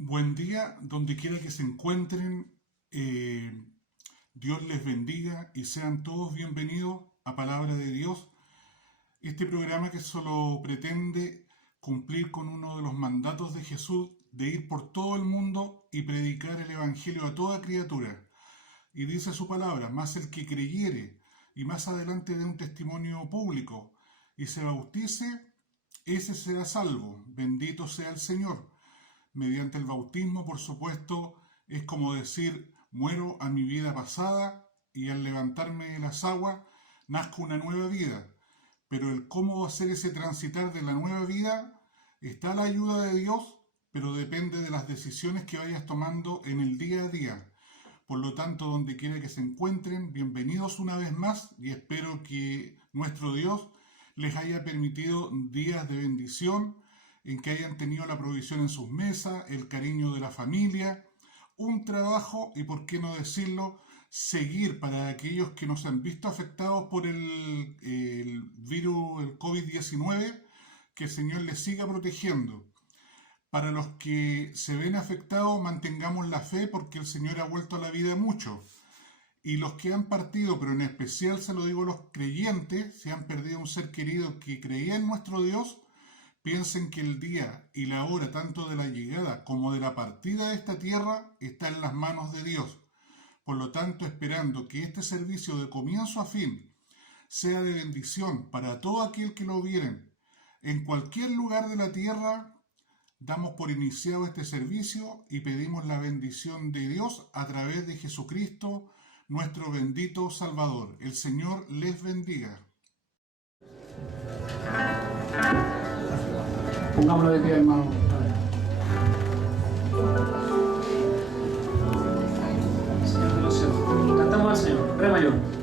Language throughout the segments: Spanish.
Buen día, donde quiera que se encuentren. Dios les bendiga y sean todos bienvenidos a Palabra de Dios. Este programa que solo pretende cumplir con uno de los mandatos de Jesús de ir por todo el mundo y predicar el Evangelio a toda criatura. Y dice su palabra, más el que creyere y más adelante dé un testimonio público y se bautice, ese será salvo. Bendito sea el Señor. Mediante el bautismo, por supuesto, es como decir, muero a mi vida pasada y al levantarme de las aguas, nazco una nueva vida. Pero el cómo hacer ese transitar de la nueva vida está a la ayuda de Dios, pero depende de las decisiones que vayas tomando en el día a día. Por lo tanto, donde quiera que se encuentren, bienvenidos una vez más y espero que nuestro Dios les haya permitido días de bendición, en que hayan tenido la provisión en sus mesas, el cariño de la familia, un trabajo y, por qué no decirlo, seguir para aquellos que nos han visto afectados por el virus, el COVID-19, que el Señor les siga protegiendo. Para los que se ven afectados, mantengamos la fe porque el Señor ha vuelto a la vida mucho. Y los que han partido, pero en especial se lo digo a los creyentes, si han perdido un ser querido que creía en nuestro Dios, piensen que el día y la hora tanto de la llegada como de la partida de esta tierra está en las manos de Dios. Por lo tanto, esperando que este servicio de comienzo a fin sea de bendición para todo aquel que lo vieren en cualquier lugar de la tierra, damos por iniciado este servicio y pedimos la bendición de Dios a través de Jesucristo, nuestro bendito Salvador. El Señor les bendiga. Pongámoslo de pie, hermano. Cantamos al Señor, re mayor.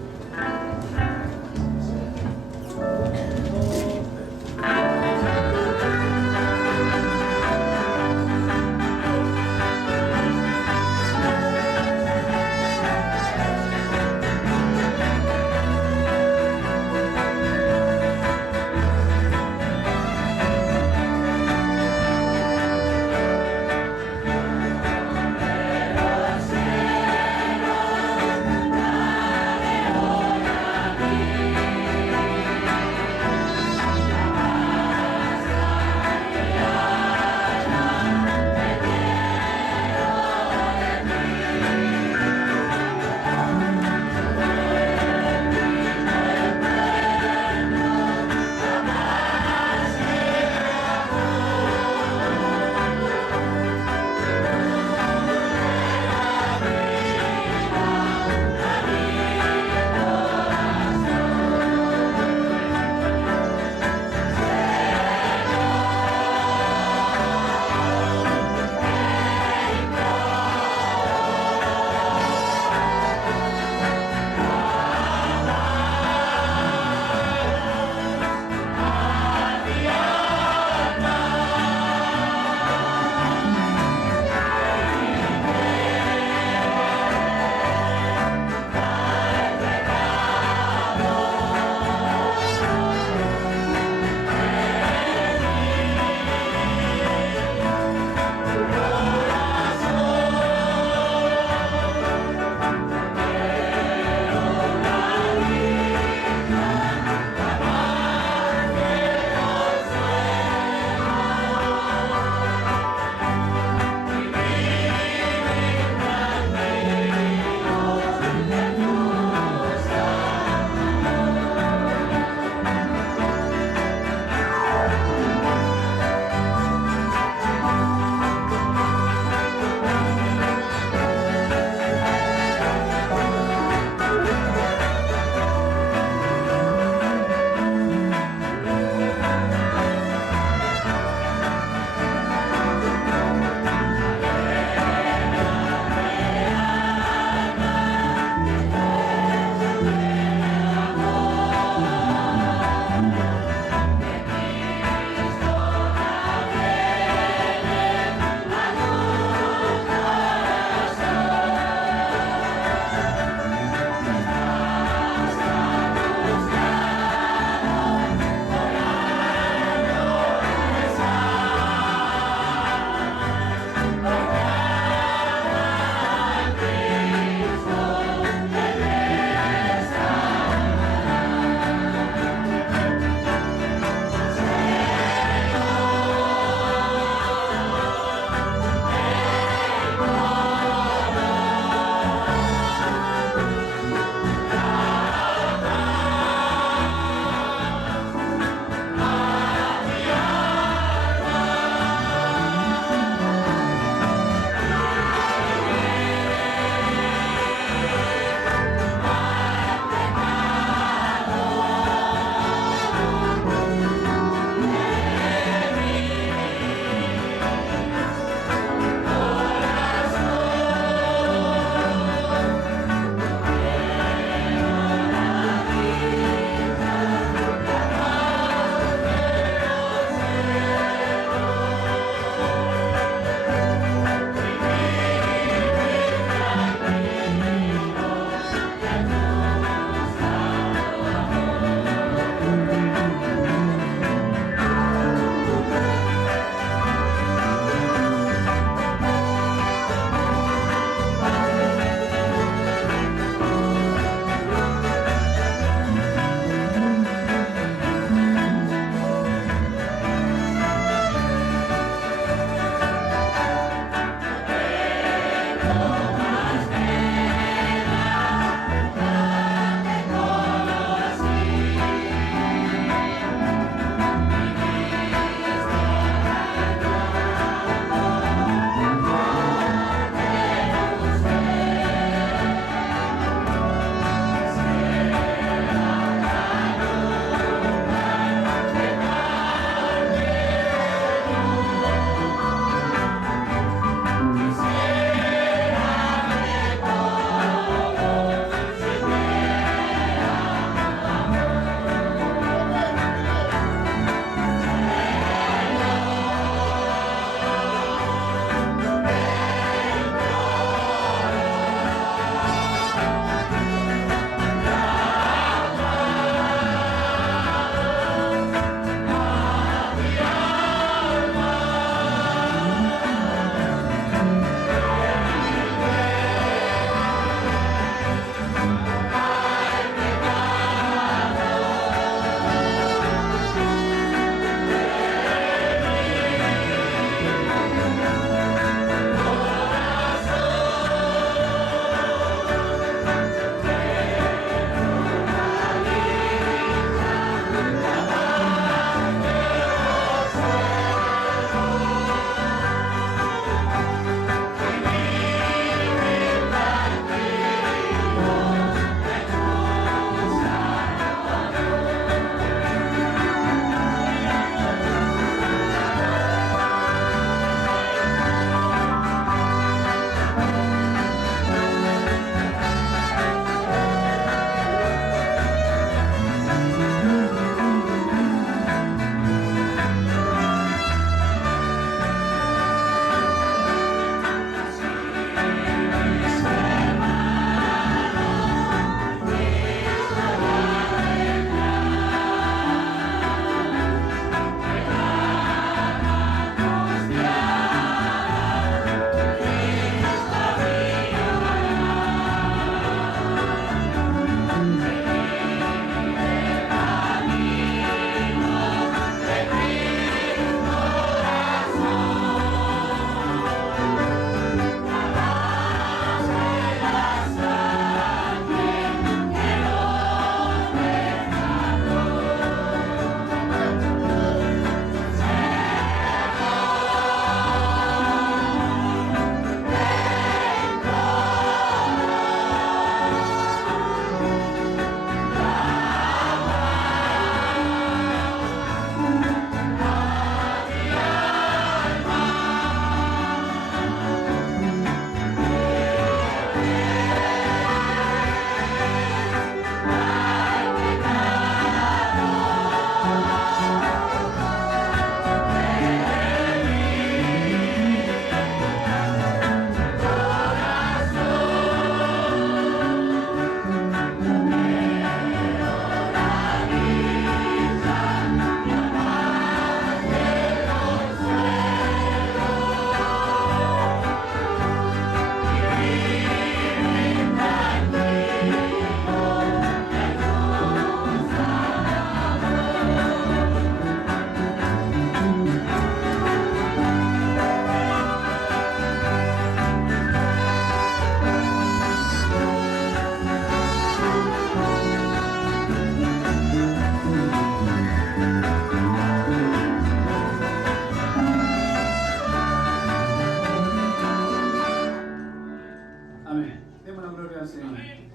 al Señor.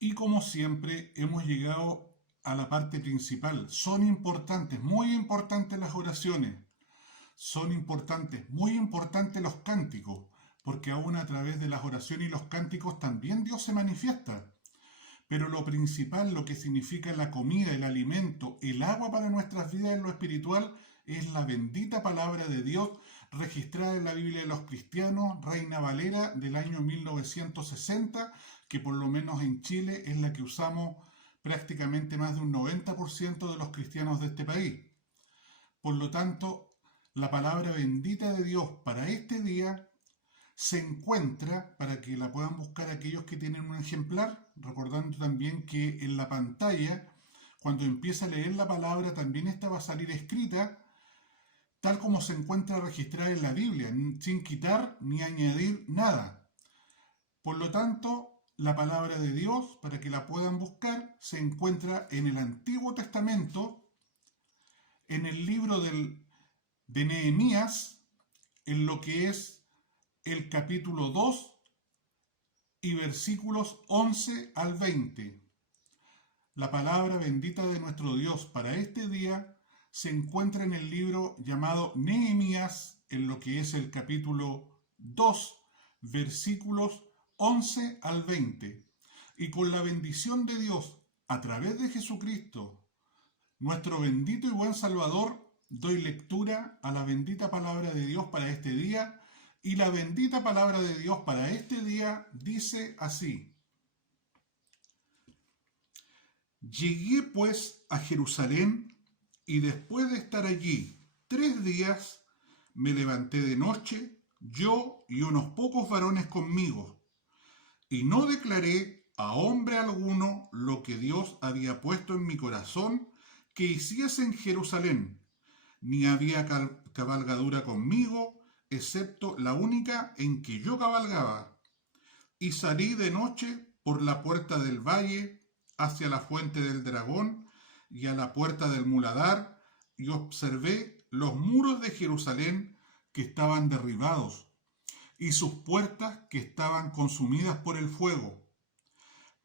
Y como siempre, hemos llegado a la parte principal. Son importantes, muy importantes las oraciones. Son importantes, muy importantes los cánticos, porque aún a través de las oraciones y los cánticos también Dios se manifiesta. Pero lo principal, lo que significa la comida, el alimento, el agua para nuestras vidas en lo espiritual, es la bendita palabra de Dios registrada en la Biblia de los cristianos, Reina Valera del año 1960, que por lo menos en Chile es la que usamos prácticamente más de un 90% de los cristianos de este país. Por lo tanto, la palabra bendita de Dios para este día se encuentra, para que la puedan buscar aquellos que tienen un ejemplar, recordando también que en la pantalla, cuando empieza a leer la palabra, también esta va a salir escrita, tal como se encuentra registrada en la Biblia, sin quitar ni añadir nada. Por lo tanto, la palabra de Dios, para que la puedan buscar, se encuentra en el Antiguo Testamento, en el libro de Nehemías, en lo que es el capítulo 2 y versículos 11 al 20. La palabra bendita de nuestro Dios para este día se encuentra en el libro llamado Nehemías, en lo que es el capítulo 2, versículos 11 al 20. Y con la bendición de Dios a través de Jesucristo, nuestro bendito y buen Salvador, doy lectura a la bendita palabra de Dios para este día. Y la bendita palabra de Dios para este día dice así: Llegué pues a Jerusalén, y después de estar allí 3 días, me levanté de noche, yo y unos pocos varones conmigo, y no declaré a hombre alguno lo que Dios había puesto en mi corazón que hiciese en Jerusalén, ni había cabalgadura conmigo, excepto la única en que yo cabalgaba. Y salí de noche por la puerta del valle hacia la fuente del dragón y a la puerta del muladar, y observé los muros de Jerusalén que estaban derribados, y sus puertas que estaban consumidas por el fuego.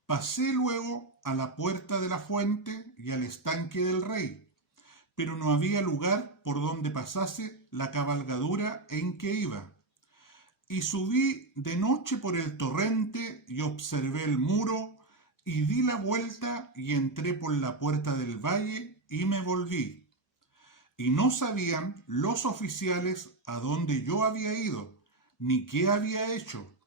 Pasé luego a la puerta de la fuente y al estanque del rey, pero no había lugar por donde pasase la cabalgadura en que iba. Y subí de noche por el torrente y observé el muro, y di la vuelta y entré por la puerta del valle y me volví. Y no sabían los oficiales a dónde yo había ido, ni qué había hecho,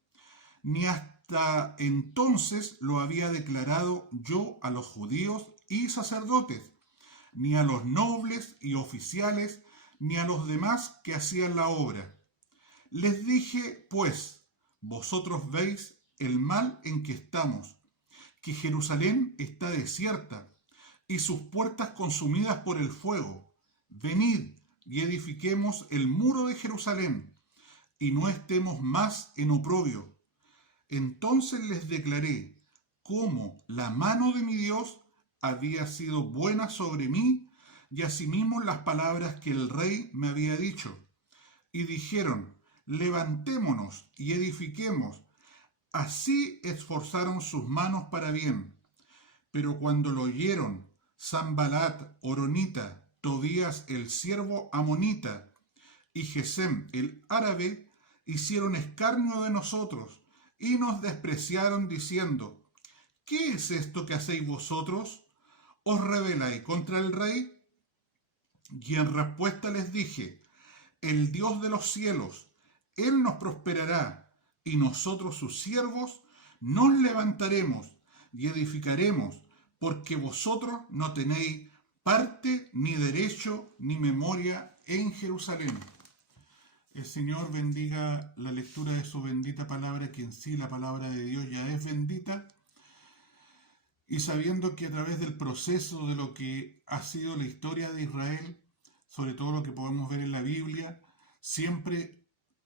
ni hasta entonces lo había declarado yo a los judíos y sacerdotes, ni a los nobles y oficiales, ni a los demás que hacían la obra. Les dije, pues, vosotros veis el mal en que estamos, que Jerusalén está desierta, y sus puertas consumidas por el fuego. Venid y edifiquemos el muro de Jerusalén, y no estemos más en oprobio. Entonces les declaré cómo la mano de mi Dios había sido buena sobre mí, y asimismo las palabras que el rey me había dicho. Y dijeron, levantémonos y edifiquemos. Así esforzaron sus manos para bien. Pero cuando lo oyeron Sanbalat horonita, Tobías el siervo amonita y Gesem el árabe, hicieron escarnio de nosotros y nos despreciaron diciendo, ¿qué es esto que hacéis vosotros? ¿Os rebeláis contra el rey? Y en respuesta les dije, el Dios de los cielos, Él nos prosperará, y nosotros sus siervos nos levantaremos y edificaremos, porque vosotros no tenéis parte, ni derecho, ni memoria en Jerusalén. El Señor bendiga la lectura de su bendita palabra, que en sí la palabra de Dios ya es bendita, y sabiendo que a través del proceso de lo que ha sido la historia de Israel, sobre todo lo que podemos ver en la Biblia, siempre,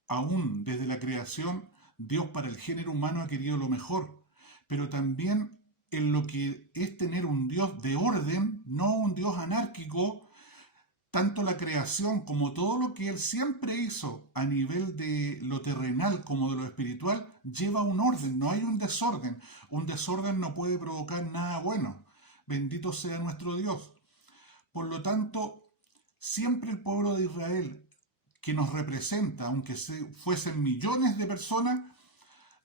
aún desde la creación, Dios para el género humano ha querido lo mejor, pero también en lo que es tener un Dios de orden, no un Dios anárquico, tanto la creación como todo lo que Él siempre hizo a nivel de lo terrenal como de lo espiritual, lleva un orden, no hay un desorden. Un desorden no puede provocar nada bueno. Bendito sea nuestro Dios. Por lo tanto, siempre el pueblo de Israel, que nos representa, aunque fuesen millones de personas,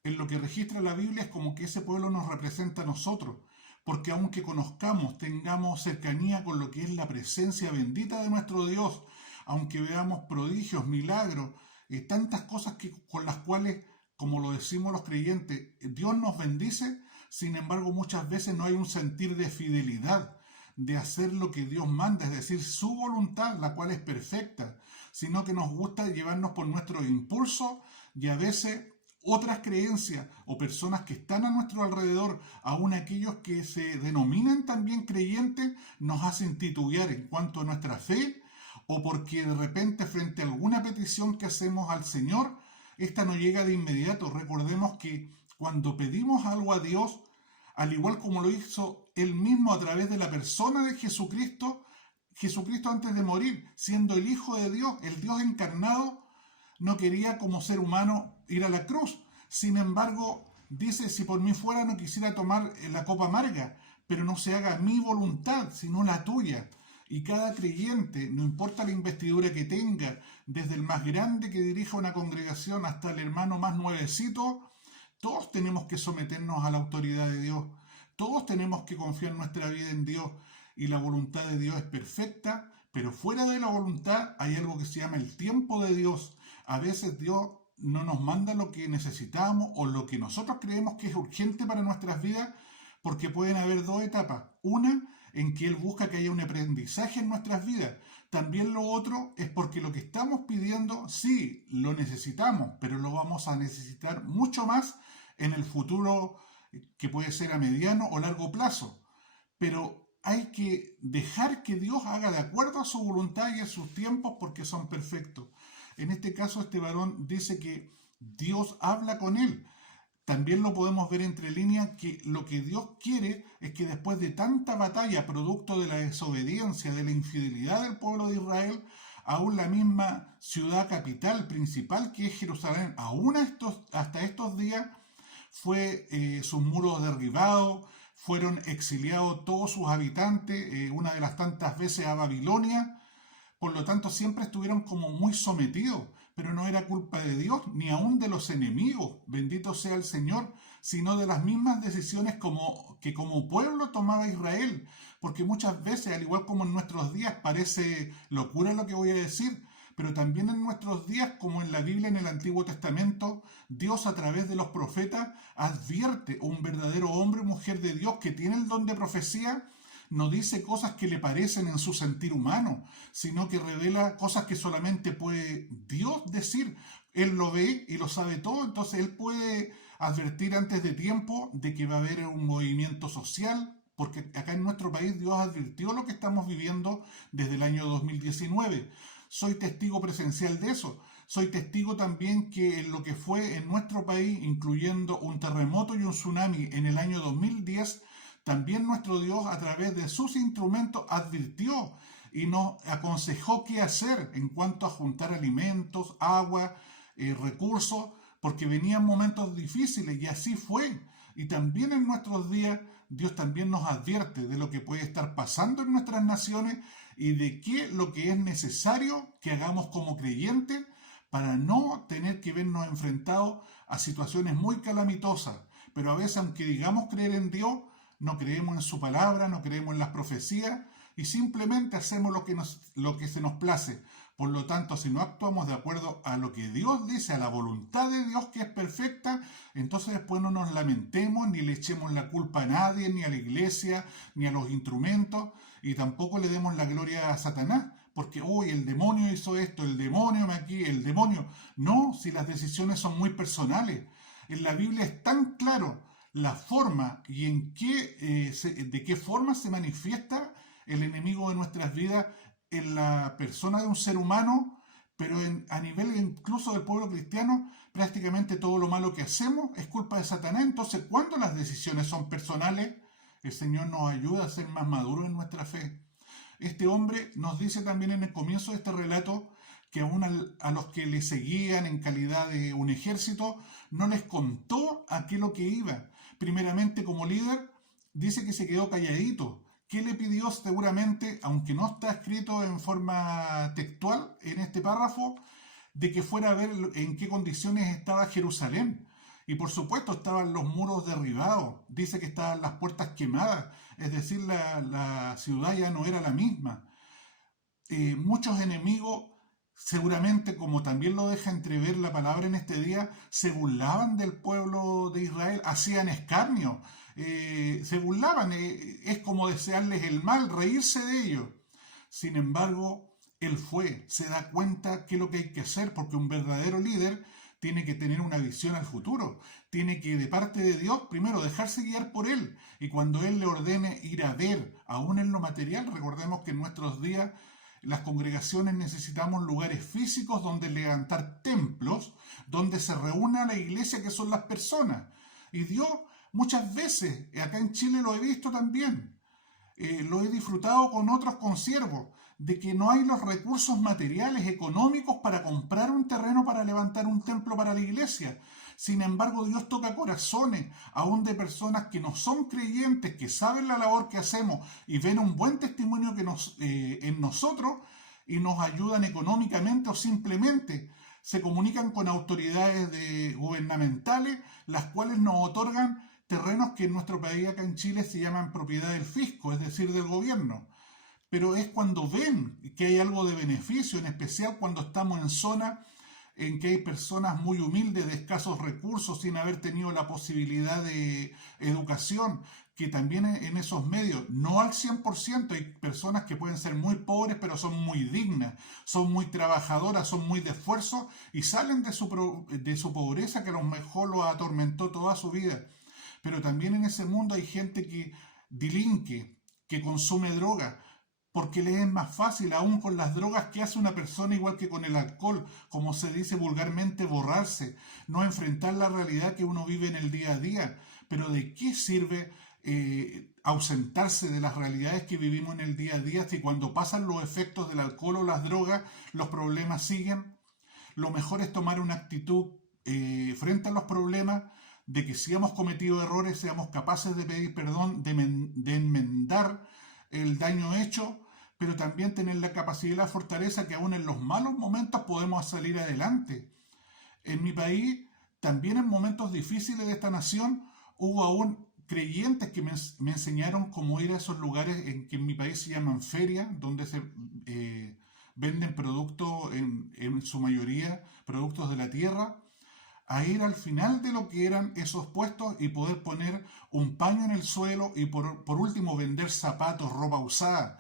en lo que registra la Biblia es como que ese pueblo nos representa a nosotros, porque aunque conozcamos, tengamos cercanía con lo que es la presencia bendita de nuestro Dios, aunque veamos prodigios, milagros, tantas cosas con las cuales, como lo decimos los creyentes, Dios nos bendice, sin embargo muchas veces no hay un sentir de fidelidad, de hacer lo que Dios manda, es decir, su voluntad, la cual es perfecta, sino que nos gusta llevarnos por nuestro impulso y a veces otras creencias o personas que están a nuestro alrededor, aun aquellos que se denominan también creyentes, nos hacen titubear en cuanto a nuestra fe, o porque de repente frente a alguna petición que hacemos al Señor, esta no llega de inmediato. Recordemos que cuando pedimos algo a Dios, al igual como lo hizo Él mismo a través de la persona de Jesucristo, Jesucristo antes de morir, siendo el Hijo de Dios, el Dios encarnado, no quería como ser humano ir a la cruz. Sin embargo, dice, si por mí fuera no quisiera tomar la copa amarga, pero no se haga mi voluntad, sino la tuya. Y cada creyente, no importa la investidura que tenga, desde el más grande que dirija una congregación hasta el hermano más nuevecito, todos tenemos que someternos a la autoridad de Dios. Todos tenemos que confiar nuestra vida en Dios. Y la voluntad de Dios es perfecta, pero fuera de la voluntad hay algo que se llama el tiempo de Dios. A veces Dios no nos manda lo que necesitamos o lo que nosotros creemos que es urgente para nuestras vidas, porque pueden haber dos etapas. Una, en que Él busca que haya un aprendizaje en nuestras vidas. También lo otro es porque lo que estamos pidiendo, sí, lo necesitamos, pero lo vamos a necesitar mucho más en el futuro, que puede ser a mediano o largo plazo. Pero hay que dejar que Dios haga de acuerdo a su voluntad y a sus tiempos, porque son perfectos. En este caso, este varón dice que Dios habla con él. También lo podemos ver entre líneas que lo que Dios quiere es que después de tanta batalla, producto de la desobediencia, de la infidelidad del pueblo de Israel, aún la misma ciudad capital principal que es Jerusalén, aún hasta estos días, fue sus muros derribados, fueron exiliados todos sus habitantes, una de las tantas veces a Babilonia. Por lo tanto, siempre estuvieron como muy sometidos, pero no era culpa de Dios, ni aún de los enemigos, bendito sea el Señor, sino de las mismas decisiones que como pueblo tomaba Israel. Porque muchas veces, al igual como en nuestros días, parece locura lo que voy a decir, pero también en nuestros días, como en la Biblia, en el Antiguo Testamento, Dios a través de los profetas advierte a un verdadero hombre o mujer de Dios que tiene el don de profecía. No dice cosas que le parecen en su sentir humano, sino que revela cosas que solamente puede Dios decir. Él lo ve y lo sabe todo, entonces Él puede advertir antes de tiempo de que va a haber un movimiento social, porque acá en nuestro país Dios advirtió lo que estamos viviendo desde el año 2019. Soy testigo presencial de eso. Soy testigo también que en lo que fue en nuestro país, incluyendo un terremoto y un tsunami en el año 2010, también nuestro Dios a través de sus instrumentos advirtió y nos aconsejó qué hacer en cuanto a juntar alimentos, agua, recursos, porque venían momentos difíciles y así fue. Y también en nuestros días Dios también nos advierte de lo que puede estar pasando en nuestras naciones y de qué lo que es necesario que hagamos como creyentes para no tener que vernos enfrentados a situaciones muy calamitosas. Pero a veces, aunque digamos creer en Dios, no creemos en su palabra, no creemos en las profecías y simplemente hacemos lo que se nos place. Por lo tanto, si no actuamos de acuerdo a lo que Dios dice, a la voluntad de Dios que es perfecta, entonces después no nos lamentemos ni le echemos la culpa a nadie, ni a la iglesia, ni a los instrumentos, y tampoco le demos la gloria a Satanás, porque hoy el demonio hizo esto, el demonio aquí, el demonio. No, si las decisiones son muy personales. En la Biblia es tan claro la forma y de qué forma se manifiesta el enemigo de nuestras vidas en la persona de un ser humano, pero a nivel incluso del pueblo cristiano, prácticamente todo lo malo que hacemos es culpa de Satanás. Entonces, cuando las decisiones son personales, el Señor nos ayuda a ser más maduros en nuestra fe. Este hombre nos dice también en el comienzo de este relato que aún a los que le seguían en calidad de un ejército, no les contó a qué lo que iba. Primeramente, como líder, dice que se quedó calladito. ¿Qué le pidió? Seguramente, aunque no está escrito en forma textual en este párrafo, de que fuera a ver en qué condiciones estaba Jerusalén. Y por supuesto estaban los muros derribados, dice que estaban las puertas quemadas, es decir, la ciudad ya no era la misma. Muchos enemigos, seguramente, como también lo deja entrever la palabra en este día, se burlaban del pueblo de Israel, hacían escarnio, se burlaban, es como desearles el mal, reírse de ellos. Sin embargo, él se da cuenta qué es lo que hay que hacer, porque un verdadero líder tiene que tener una visión al futuro, tiene que de parte de Dios primero dejarse guiar por Él, y cuando Él le ordene ir a ver, aún en lo material, recordemos que en nuestros días las congregaciones necesitamos lugares físicos donde levantar templos, donde se reúna la iglesia que son las personas, y Dios muchas veces, acá en Chile lo he visto también, lo he disfrutado con otros consiervos, de que no hay los recursos materiales, económicos para comprar un terreno para levantar un templo para la iglesia. Sin embargo, Dios toca corazones, aún de personas que no son creyentes, que saben la labor que hacemos y ven un buen testimonio en nosotros y nos ayudan económicamente o simplemente se comunican con autoridades gubernamentales, las cuales nos otorgan terrenos que en nuestro país, acá en Chile, se llaman propiedad del fisco, es decir, del gobierno. Pero es cuando ven que hay algo de beneficio, en especial cuando estamos en zonas en que hay personas muy humildes, de escasos recursos, sin haber tenido la posibilidad de educación, que también en esos medios, no al 100%, hay personas que pueden ser muy pobres, pero son muy dignas, son muy trabajadoras, son muy de esfuerzo y salen de su pobreza, que a lo mejor los atormentó toda su vida. Pero también en ese mundo hay gente que delinque, que consume droga, porque le es más fácil, aún con las drogas, que hace una persona igual que con el alcohol, como se dice vulgarmente, borrarse, no enfrentar la realidad que uno vive en el día a día. Pero ¿de qué sirve ausentarse de las realidades que vivimos en el día a día si cuando pasan los efectos del alcohol o las drogas, los problemas siguen? Lo mejor es tomar una actitud frente a los problemas, de que si hemos cometido errores seamos capaces de pedir perdón, de enmendar el daño hecho, pero también tener la capacidad y la fortaleza que aún en los malos momentos podemos salir adelante. En mi país, también en momentos difíciles de esta nación, hubo aún creyentes que me enseñaron cómo ir a esos lugares que en mi país se llaman ferias, donde se venden productos, en su mayoría productos de la tierra, a ir al final de lo que eran esos puestos y poder poner un paño en el suelo y por último vender zapatos, ropa usada,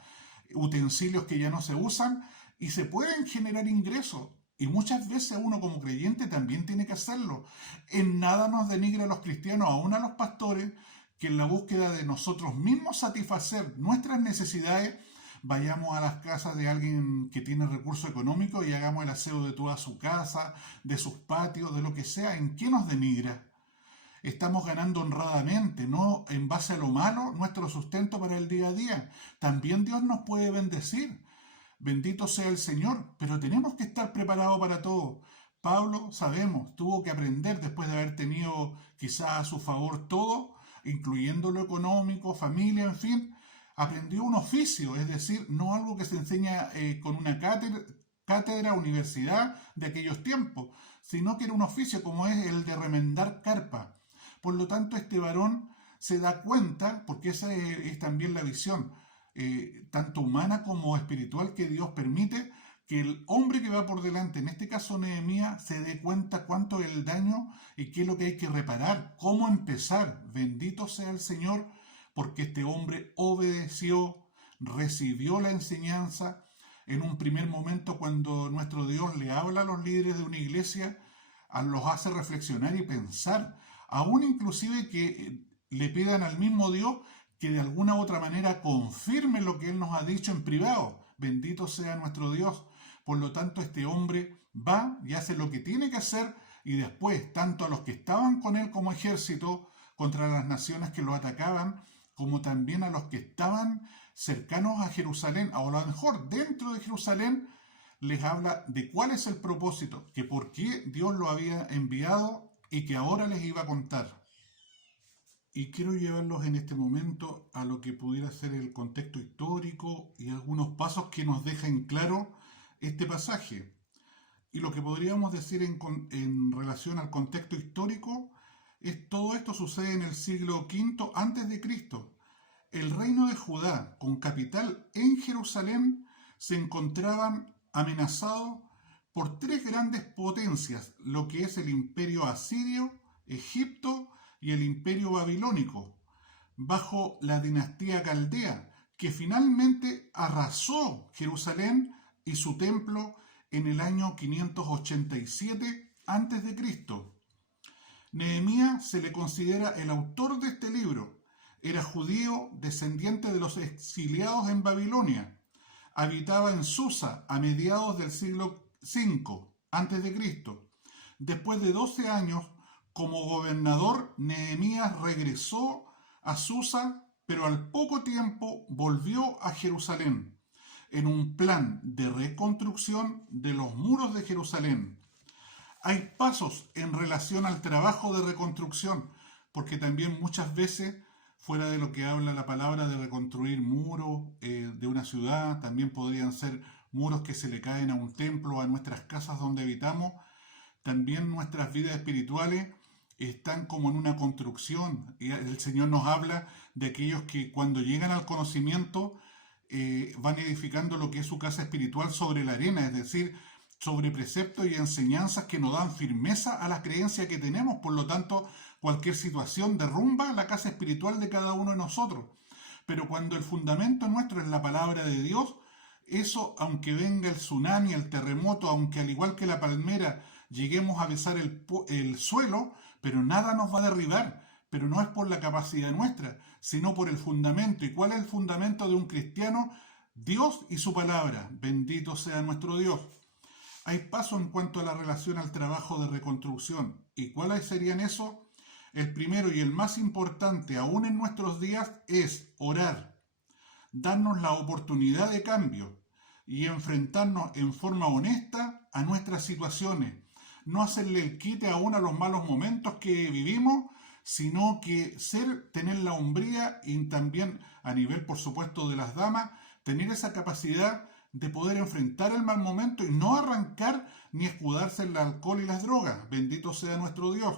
utensilios que ya no se usan, y se pueden generar ingresos. Y muchas veces uno como creyente también tiene que hacerlo. En nada nos denigra a los cristianos, aún a los pastores, que en la búsqueda de nosotros mismos satisfacer nuestras necesidades, vayamos a las casas de alguien que tiene recursos económicos y hagamos el aseo de toda su casa, de sus patios, de lo que sea. ¿En qué nos denigra? Estamos ganando honradamente, no en base a lo malo, nuestro sustento para el día a día. También Dios nos puede bendecir. Bendito sea el Señor, pero tenemos que estar preparados para todo. Pablo, sabemos, tuvo que aprender después de haber tenido quizás a su favor todo, incluyendo lo económico, familia, en fin. Aprendió un oficio, es decir, no algo que se enseña con una cátedra, universidad de aquellos tiempos, sino que era un oficio como es el de remendar carpa. Por lo tanto, este varón se da cuenta, porque esa es también la visión, tanto humana como espiritual, que Dios permite que el hombre que va por delante, en este caso Nehemías, se dé cuenta cuánto es el daño y qué es lo que hay que reparar, cómo empezar. Bendito sea el Señor, porque este hombre obedeció, recibió la enseñanza. En un primer momento, cuando nuestro Dios le habla a los líderes de una iglesia, los hace reflexionar y pensar, aún inclusive que le pidan al mismo Dios que de alguna u otra manera confirme lo que Él nos ha dicho en privado. Bendito sea nuestro Dios. Por lo tanto, este hombre va y hace lo que tiene que hacer, y después, tanto a los que estaban con él como ejército, contra las naciones que lo atacaban, como también a los que estaban cercanos a Jerusalén, o a lo mejor dentro de Jerusalén, les habla de cuál es el propósito, que por qué Dios lo había enviado y que ahora les iba a contar. Y quiero llevarlos en este momento a lo que pudiera ser el contexto histórico y algunos pasos que nos deja en claro este pasaje. Y lo que podríamos decir en relación al contexto histórico es todo esto sucede en el siglo V antes de Cristo. El reino de Judá, con capital en Jerusalén, se encontraban amenazados por tres grandes potencias, lo que es el imperio asirio, Egipto y el imperio babilónico, bajo la dinastía caldea, que finalmente arrasó Jerusalén y su templo en el año 587 a.C. Nehemías se le considera el autor de este libro. Era judío, descendiente de los exiliados en Babilonia. Habitaba en Susa a mediados del siglo V a.C. Después de 12 años, como gobernador, Nehemías regresó a Susa, pero al poco tiempo volvió a Jerusalén, en un plan de reconstrucción de los muros de Jerusalén. Hay pasos en relación al trabajo de reconstrucción, porque también muchas veces, fuera de lo que habla la palabra de reconstruir muros de una ciudad, también podrían ser muros que se le caen a un templo, a nuestras casas donde habitamos. También nuestras vidas espirituales están como en una construcción. Y el Señor nos habla de aquellos que cuando llegan al conocimiento van edificando lo que es su casa espiritual sobre la arena, es decir, sobre preceptos y enseñanzas que nos dan firmeza a la creencia que tenemos. Por lo tanto, cualquier situación derrumba la casa espiritual de cada uno de nosotros. Pero cuando el fundamento nuestro es la palabra de Dios, eso, aunque venga el tsunami, el terremoto, aunque al igual que la palmera lleguemos a besar el suelo, pero nada nos va a derribar. Pero no es por la capacidad nuestra, sino por el fundamento. ¿Y cuál es el fundamento de un cristiano? Dios y su palabra. Bendito sea nuestro Dios. Hay pasos en cuanto a la relación al trabajo de reconstrucción. ¿Y cuáles serían esos? El primero y el más importante aún en nuestros días es orar, darnos la oportunidad de cambio y enfrentarnos en forma honesta a nuestras situaciones. No hacerle el quite aún a los malos momentos que vivimos, sino que tener la hombría y también a nivel, por supuesto, de las damas, tener esa capacidad de poder enfrentar el mal momento y no arrancar ni escudarse en el alcohol y las drogas. Bendito sea nuestro Dios.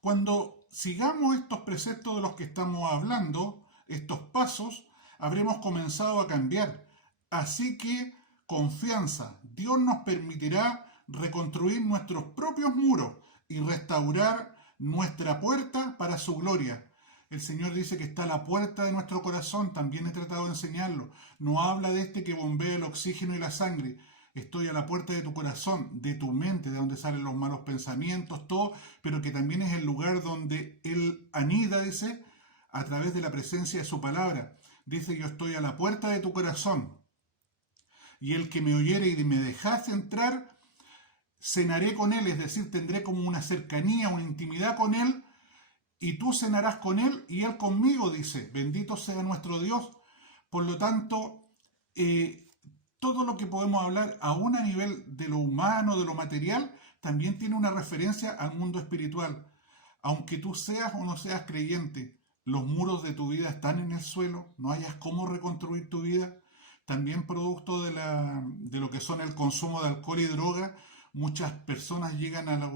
Cuando sigamos estos preceptos de los que estamos hablando, estos pasos, habremos comenzado a cambiar. Así que confianza, Dios nos permitirá reconstruir nuestros propios muros y restaurar nuestra puerta para su gloria. El Señor dice que está a la puerta de nuestro corazón, también he tratado de enseñarlo. No habla de este que bombea el oxígeno y la sangre. Estoy a la puerta de tu corazón, de tu mente, de donde salen los malos pensamientos, todo, pero que también es el lugar donde Él anida, dice, a través de la presencia de su palabra. Dice, yo estoy a la puerta de tu corazón, y el que me oyere y me dejase entrar, cenaré con él, es decir, tendré como una cercanía, una intimidad con él, y tú cenarás con él y él conmigo, dice. Bendito sea nuestro Dios. Por lo tanto, todo lo que podemos hablar, aún a nivel de lo humano, de lo material, también tiene una referencia al mundo espiritual. Aunque tú seas o no seas creyente, los muros de tu vida están en el suelo, no hayas cómo reconstruir tu vida. También producto de lo que son el consumo de alcohol y droga, muchas personas llegan a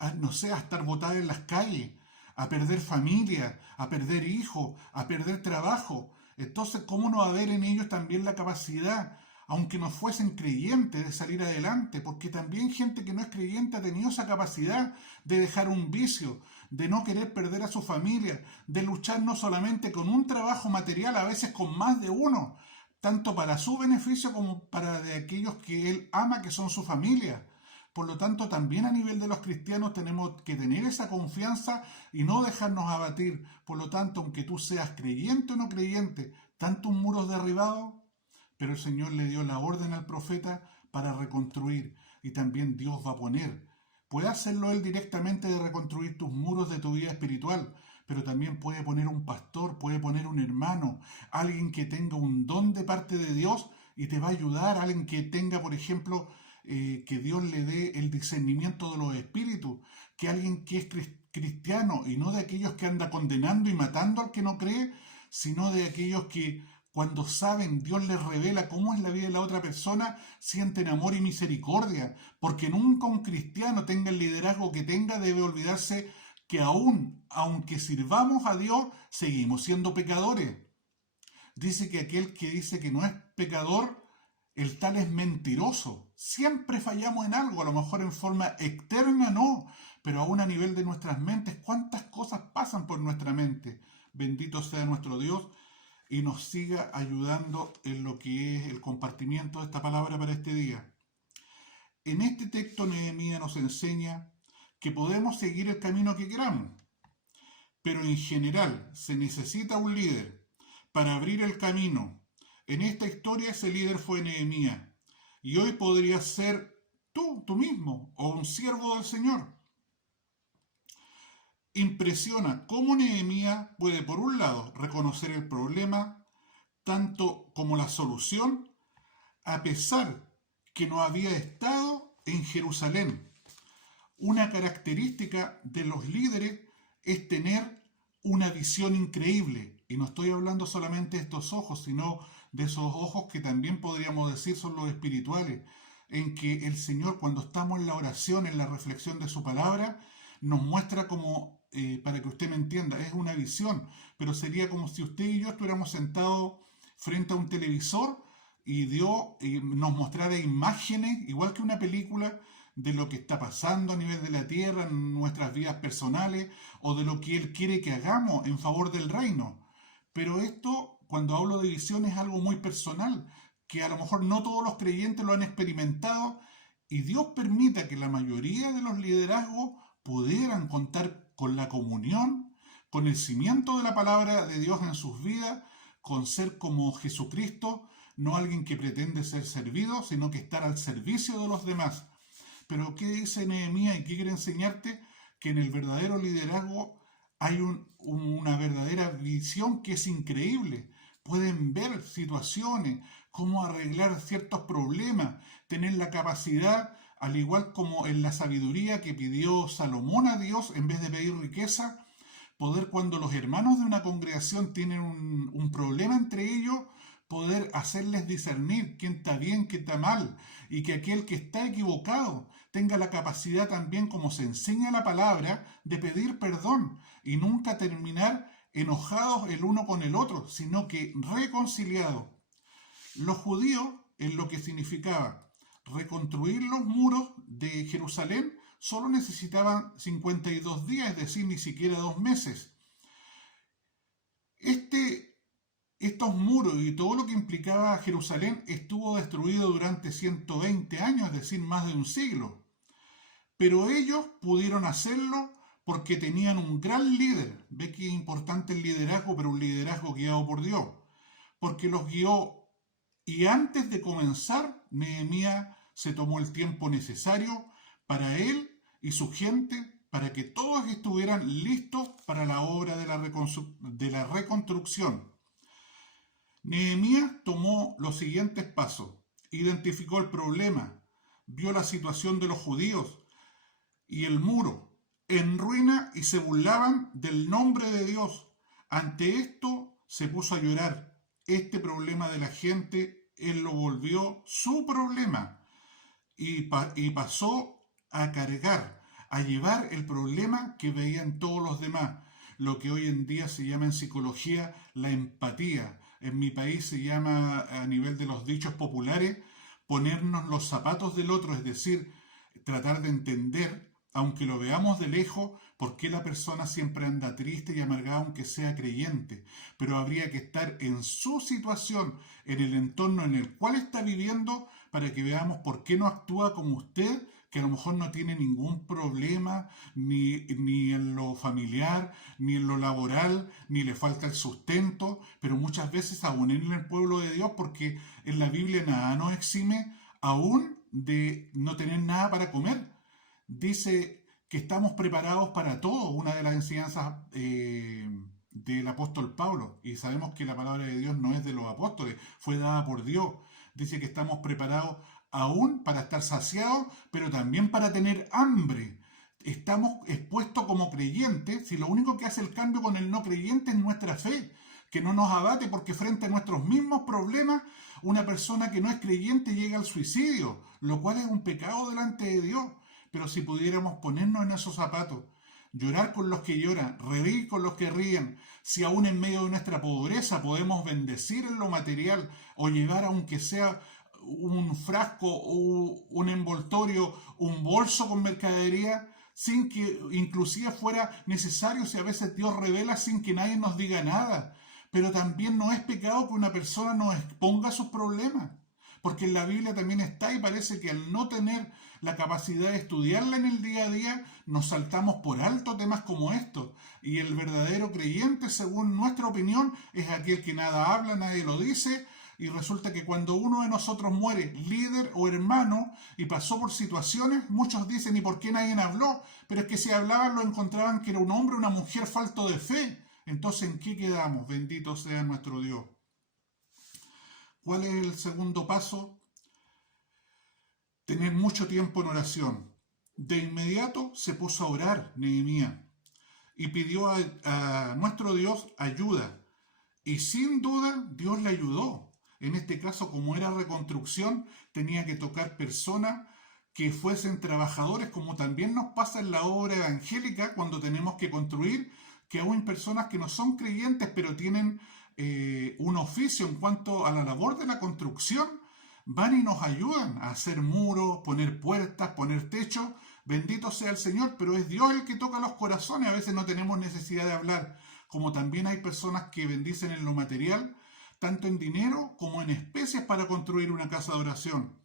estar botadas en las calles, a perder familia, a perder hijos, a perder trabajo. Entonces, ¿cómo no va a haber en ellos también la capacidad, aunque no fuesen creyentes, de salir adelante? Porque también gente que no es creyente ha tenido esa capacidad de dejar un vicio, de no querer perder a su familia, de luchar no solamente con un trabajo material, a veces con más de uno, tanto para su beneficio como para de aquellos que él ama, que son su familia. Por lo tanto, también a nivel de los cristianos tenemos que tener esa confianza y no dejarnos abatir. Por lo tanto, aunque tú seas creyente o no creyente, tantos muros derribados, pero el Señor le dio la orden al profeta para reconstruir. Y también Dios va a poner. Puede hacerlo Él directamente de reconstruir tus muros de tu vida espiritual, pero también puede poner un pastor, puede poner un hermano, alguien que tenga un don de parte de Dios y te va a ayudar, alguien que tenga, por ejemplo, que Dios le dé el discernimiento de los espíritus, que alguien que es cristiano y no de aquellos que anda condenando y matando al que no cree, sino de aquellos que cuando saben, Dios les revela cómo es la vida de la otra persona, sienten amor y misericordia, porque nunca un cristiano, tenga el liderazgo que tenga, debe olvidarse que aún, aunque sirvamos a Dios, seguimos siendo pecadores. Dice que aquel que dice que no es pecador, el tal es mentiroso. Siempre fallamos en algo, a lo mejor en forma externa no, pero aún a nivel de nuestras mentes, ¿cuántas cosas pasan por nuestra mente? Bendito sea nuestro Dios y nos siga ayudando en lo que es el compartimiento de esta palabra para este día. En este texto Nehemías nos enseña que podemos seguir el camino que queramos, pero en general se necesita un líder para abrir el camino. En esta historia ese líder fue Nehemías y hoy podrías ser tú mismo o un siervo del Señor. Impresiona cómo Nehemías puede, por un lado, reconocer el problema, tanto como la solución, a pesar que no había estado en Jerusalén. Una característica de los líderes es tener una visión increíble. Y no estoy hablando solamente de estos ojos, sino de esos ojos que también podríamos decir son los espirituales, en que el Señor, cuando estamos en la oración, en la reflexión de su palabra, nos muestra como, para que usted me entienda, es una visión, pero sería como si usted y yo estuviéramos sentados frente a un televisor y Dios nos mostrara imágenes, igual que una película, de lo que está pasando a nivel de la tierra, en nuestras vidas personales, o de lo que Él quiere que hagamos en favor del reino. Pero esto, cuando hablo de visión, es algo muy personal, que a lo mejor no todos los creyentes lo han experimentado, y Dios permita que la mayoría de los liderazgos pudieran contar con la comunión, con el cimiento de la palabra de Dios en sus vidas, con ser como Jesucristo, no alguien que pretende ser servido, sino que estar al servicio de los demás. Pero ¿qué dice Nehemías y qué quiere enseñarte? Que en el verdadero liderazgo hay una verdadera visión que es increíble. Pueden ver situaciones, cómo arreglar ciertos problemas, tener la capacidad, al igual como en la sabiduría que pidió Salomón a Dios en vez de pedir riqueza, poder cuando los hermanos de una congregación tienen un problema entre ellos, poder hacerles discernir quién está bien, quién está mal, y que aquel que está equivocado tenga la capacidad también, como se enseña la palabra, de pedir perdón y nunca terminar enojados el uno con el otro, sino que reconciliados. Los judíos, en lo que significaba reconstruir los muros de Jerusalén, solo necesitaban 52 días, es decir, ni siquiera 2 meses. Estos muros y todo lo que implicaba Jerusalén estuvo destruido durante 120 años, es decir, más de un siglo. Pero ellos pudieron hacerlo porque tenían un gran líder. Ve que es importante el liderazgo, pero un liderazgo guiado por Dios. Porque los guió. Y antes de comenzar, Nehemías se tomó el tiempo necesario para él y su gente, para que todos estuvieran listos para la obra de la reconstrucción. Nehemías tomó los siguientes pasos. Identificó el problema, vio la situación de los judíos y el muro en ruina y se burlaban del nombre de Dios. Ante esto se puso a llorar. Este problema de la gente, él lo volvió su problema y pasó a cargar, a llevar el problema que veían todos los demás. Lo que hoy en día se llama en psicología la empatía. En mi país se llama, a nivel de los dichos populares, ponernos los zapatos del otro, es decir, tratar de entender, aunque lo veamos de lejos, por qué la persona siempre anda triste y amargada aunque sea creyente. Pero habría que estar en su situación, en el entorno en el cual está viviendo, para que veamos por qué no actúa como usted, que a lo mejor no tiene ningún problema, ni en lo familiar, ni en lo laboral, ni le falta el sustento, pero muchas veces aún en el pueblo de Dios, porque en la Biblia nada nos exime aún de no tener nada para comer. Dice que estamos preparados para todo, una de las enseñanzas del apóstol Pablo, y sabemos que la palabra de Dios no es de los apóstoles, fue dada por Dios. Dice que estamos preparados aún para estar saciados, pero también para tener hambre. Estamos expuestos como creyentes, si lo único que hace el cambio con el no creyente es nuestra fe, que no nos abate porque frente a nuestros mismos problemas, una persona que no es creyente llega al suicidio, lo cual es un pecado delante de Dios. Pero si pudiéramos ponernos en esos zapatos, llorar con los que lloran, reír con los que ríen, si aún en medio de nuestra pobreza podemos bendecir en lo material o llevar aunque sea un frasco o un envoltorio, un bolso con mercadería, sin que inclusive fuera necesario, si a veces Dios revela sin que nadie nos diga nada. Pero también no es pecado que una persona nos exponga sus problemas, porque en la Biblia también está y parece que al no tener la capacidad de estudiarla en el día a día, nos saltamos por alto temas como estos. Y el verdadero creyente, según nuestra opinión, es aquel que nada habla, nadie lo dice, y resulta que cuando uno de nosotros muere, líder o hermano, y pasó por situaciones, muchos dicen, ¿y por qué nadie habló? Pero es que si hablaban lo encontraban que era un hombre o una mujer falto de fe. Entonces, ¿en qué quedamos? Bendito sea nuestro Dios. ¿Cuál es el segundo paso? Tener mucho tiempo en oración. De inmediato se puso a orar Nehemías y pidió a nuestro Dios ayuda. Y sin duda Dios le ayudó. En este caso, como era reconstrucción, tenía que tocar personas que fuesen trabajadores, como también nos pasa en la obra evangélica cuando tenemos que construir, que aún personas que no son creyentes, pero tienen un oficio en cuanto a la labor de la construcción, van y nos ayudan a hacer muros, poner puertas, poner techos. Bendito sea el Señor, pero es Dios el que toca los corazones. A veces no tenemos necesidad de hablar. Como también hay personas que bendicen en lo material, tanto en dinero como en especies para construir una casa de oración.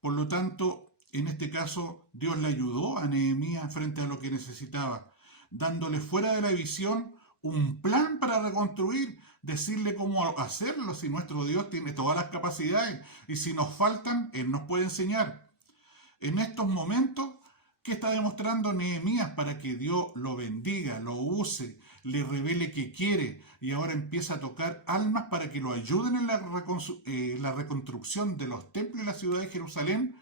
Por lo tanto, en este caso, Dios le ayudó a Nehemías frente a lo que necesitaba, dándole fuera de la visión un plan para reconstruir, decirle cómo hacerlo, si nuestro Dios tiene todas las capacidades y si nos faltan, Él nos puede enseñar. En estos momentos, ¿qué está demostrando Nehemías para que Dios lo bendiga, lo use, le revele que quiere y ahora empieza a tocar almas para que lo ayuden en la reconstrucción de los templos y la ciudad de Jerusalén?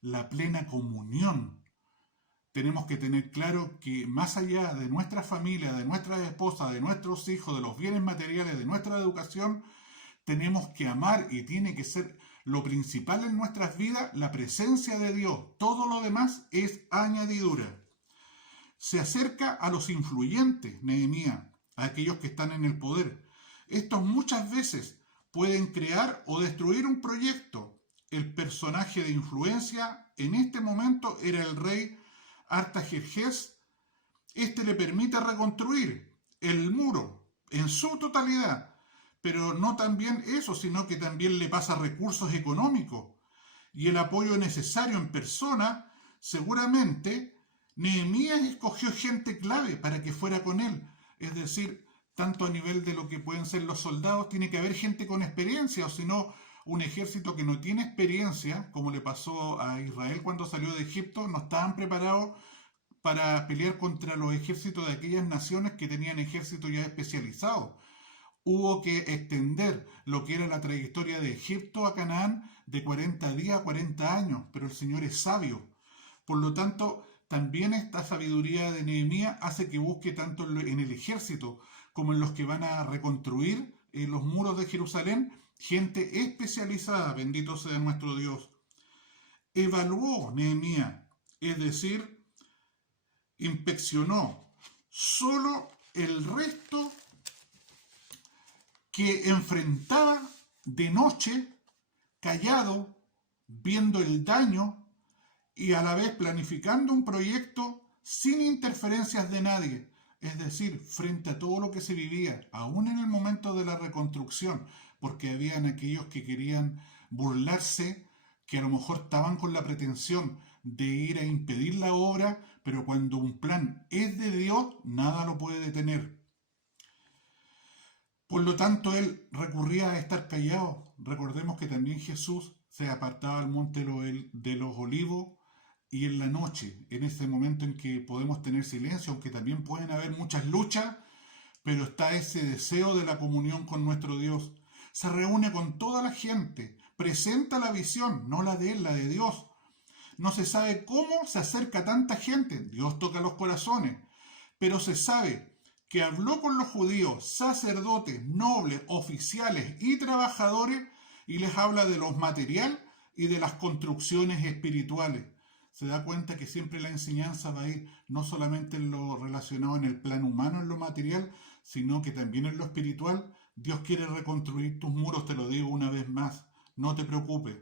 La plena comunión. Tenemos que tener claro que más allá de nuestra familia, de nuestras esposas, de nuestros hijos, de los bienes materiales, de nuestra educación, tenemos que amar y tiene que ser lo principal en nuestras vidas la presencia de Dios. Todo lo demás es añadidura. Se acerca a los influyentes, Nehemías, a aquellos que están en el poder. Estos muchas veces pueden crear o destruir un proyecto. El personaje de influencia en este momento era el rey Artajerjes. Este le permite reconstruir el muro en su totalidad, pero no también eso, sino que también le pasa recursos económicos y el apoyo necesario en persona. Seguramente Nehemías escogió gente clave para que fuera con él, es decir, tanto a nivel de lo que pueden ser los soldados, tiene que haber gente con experiencia, o si no, un ejército que no tiene experiencia, como le pasó a Israel cuando salió de Egipto, no estaban preparados para pelear contra los ejércitos de aquellas naciones que tenían ejércitos ya especializados. Hubo que extender lo que era la trayectoria de Egipto a Canaán de 40 días a 40 años, pero el Señor es sabio. Por lo tanto, también esta sabiduría de Nehemías hace que busque tanto en el ejército como en los que van a reconstruir los muros de Jerusalén, gente especializada, bendito sea nuestro Dios. Evaluó Nehemías, es decir, inspeccionó solo el resto que enfrentaba de noche, callado, viendo el daño y a la vez planificando un proyecto sin interferencias de nadie. Es decir, frente a todo lo que se vivía, aún en el momento de la reconstrucción, porque habían aquellos que querían burlarse, que a lo mejor estaban con la pretensión de ir a impedir la obra, pero cuando un plan es de Dios, nada lo puede detener. Por lo tanto, él recurría a estar callado. Recordemos que también Jesús se apartaba al monte de los olivos y en la noche, en ese momento en que podemos tener silencio, aunque también pueden haber muchas luchas, pero está ese deseo de la comunión con nuestro Dios. Se reúne con toda la gente, presenta la visión, no la de él, la de Dios. No se sabe cómo se acerca tanta gente, Dios toca los corazones, pero se sabe que habló con los judíos, sacerdotes, nobles, oficiales y trabajadores, y les habla de lo material y de las construcciones espirituales. Se da cuenta que siempre la enseñanza va a ir no solamente en lo relacionado en el plano humano, en lo material, sino que también en lo espiritual. Dios quiere reconstruir tus muros, te lo digo una vez más, no te preocupes.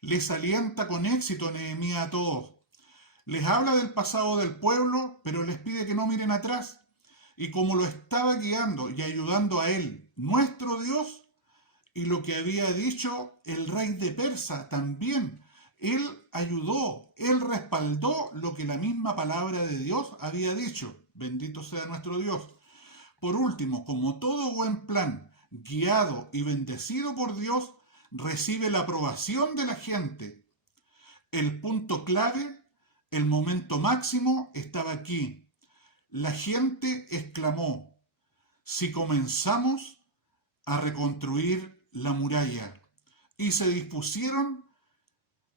Les alienta con éxito Nehemías a todos. Les habla del pasado del pueblo, pero les pide que no miren atrás. Y como lo estaba guiando y ayudando a él, nuestro Dios, y lo que había dicho el rey de Persa también, él ayudó, él respaldó lo que la misma palabra de Dios había dicho. Bendito sea nuestro Dios. Por último, como todo buen plan, guiado y bendecido por Dios, recibe la aprobación de la gente. El punto clave, el momento máximo, estaba aquí. La gente exclamó: si comenzamos a reconstruir la muralla, y se dispusieron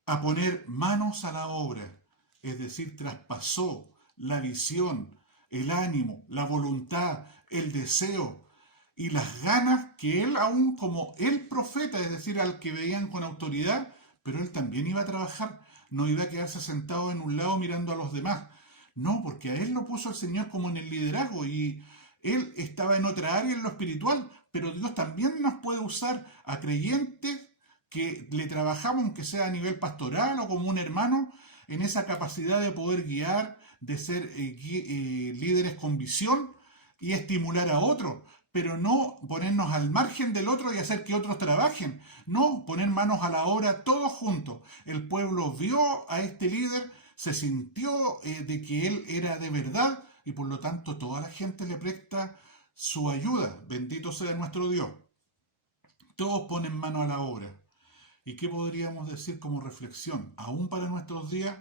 a poner manos a la obra, es decir, traspasó la visión, el ánimo, la voluntad, el deseo y las ganas que él, aún como el profeta, es decir, al que veían con autoridad, pero él también iba a trabajar, no iba a quedarse sentado en un lado mirando a los demás. No, porque a él lo puso el Señor como en el liderazgo y él estaba en otra área, en lo espiritual, pero Dios también nos puede usar a creyentes que le trabajamos, aunque sea a nivel pastoral o como un hermano, en esa capacidad de poder guiar, de ser líderes con visión y estimular a otros, pero no ponernos al margen del otro y hacer que otros trabajen. No, poner manos a la obra todos juntos. El pueblo vio a este líder, se sintió de que él era de verdad y por lo tanto toda la gente le presta su ayuda. Bendito sea nuestro Dios. Todos ponen mano a la obra. ¿Y qué podríamos decir como reflexión? Aún para nuestros días,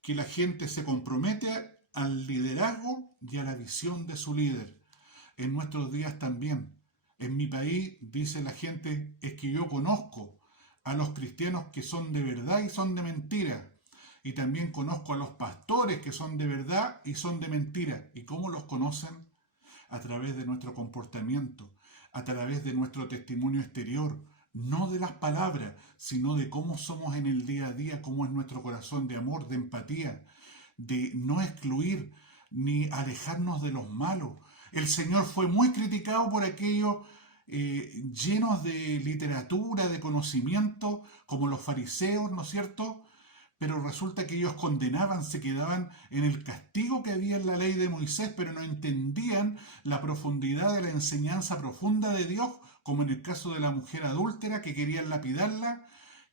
que la gente se compromete al liderazgo y a la visión de su líder. En nuestros días también. En mi país dice la gente, es que yo conozco a los cristianos que son de verdad y son de mentira. Y también conozco a los pastores que son de verdad y son de mentira. ¿Y cómo los conocen? A través de nuestro comportamiento, a través de nuestro testimonio exterior, no de las palabras, sino de cómo somos en el día a día, cómo es nuestro corazón de amor, de empatía, de no excluir ni alejarnos de los malos. El Señor fue muy criticado por aquellos llenos de literatura, de conocimiento, como los fariseos, ¿no es cierto? Pero resulta que ellos condenaban, se quedaban en el castigo que había en la ley de Moisés, pero no entendían la profundidad de la enseñanza profunda de Dios, como en el caso de la mujer adúltera que querían lapidarla,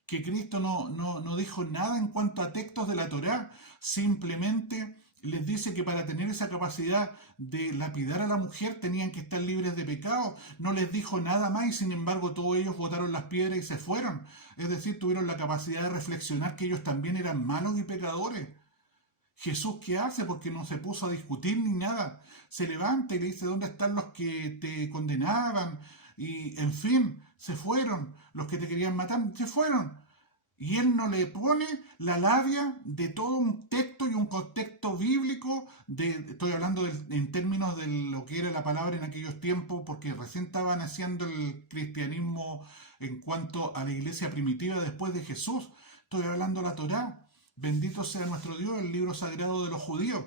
que Cristo no dijo nada en cuanto a textos de la Torá, simplemente les dice que para tener esa capacidad de lapidar a la mujer tenían que estar libres de pecado. No les dijo nada más y sin embargo todos ellos botaron las piedras y se fueron. Es decir, tuvieron la capacidad de reflexionar que ellos también eran malos y pecadores. Jesús, ¿qué hace? Porque no se puso a discutir ni nada. Se levanta y le dice, ¿dónde están los que te condenaban? Y en fin, se fueron. Los que te querían matar, se fueron. Y él no le pone la labia de todo un texto y un contexto bíblico, estoy hablando en términos de lo que era la palabra en aquellos tiempos, porque recién estaba naciendo el cristianismo en cuanto a la iglesia primitiva después de Jesús. Estoy hablando de la Torá. Bendito sea nuestro Dios, el libro sagrado de los judíos.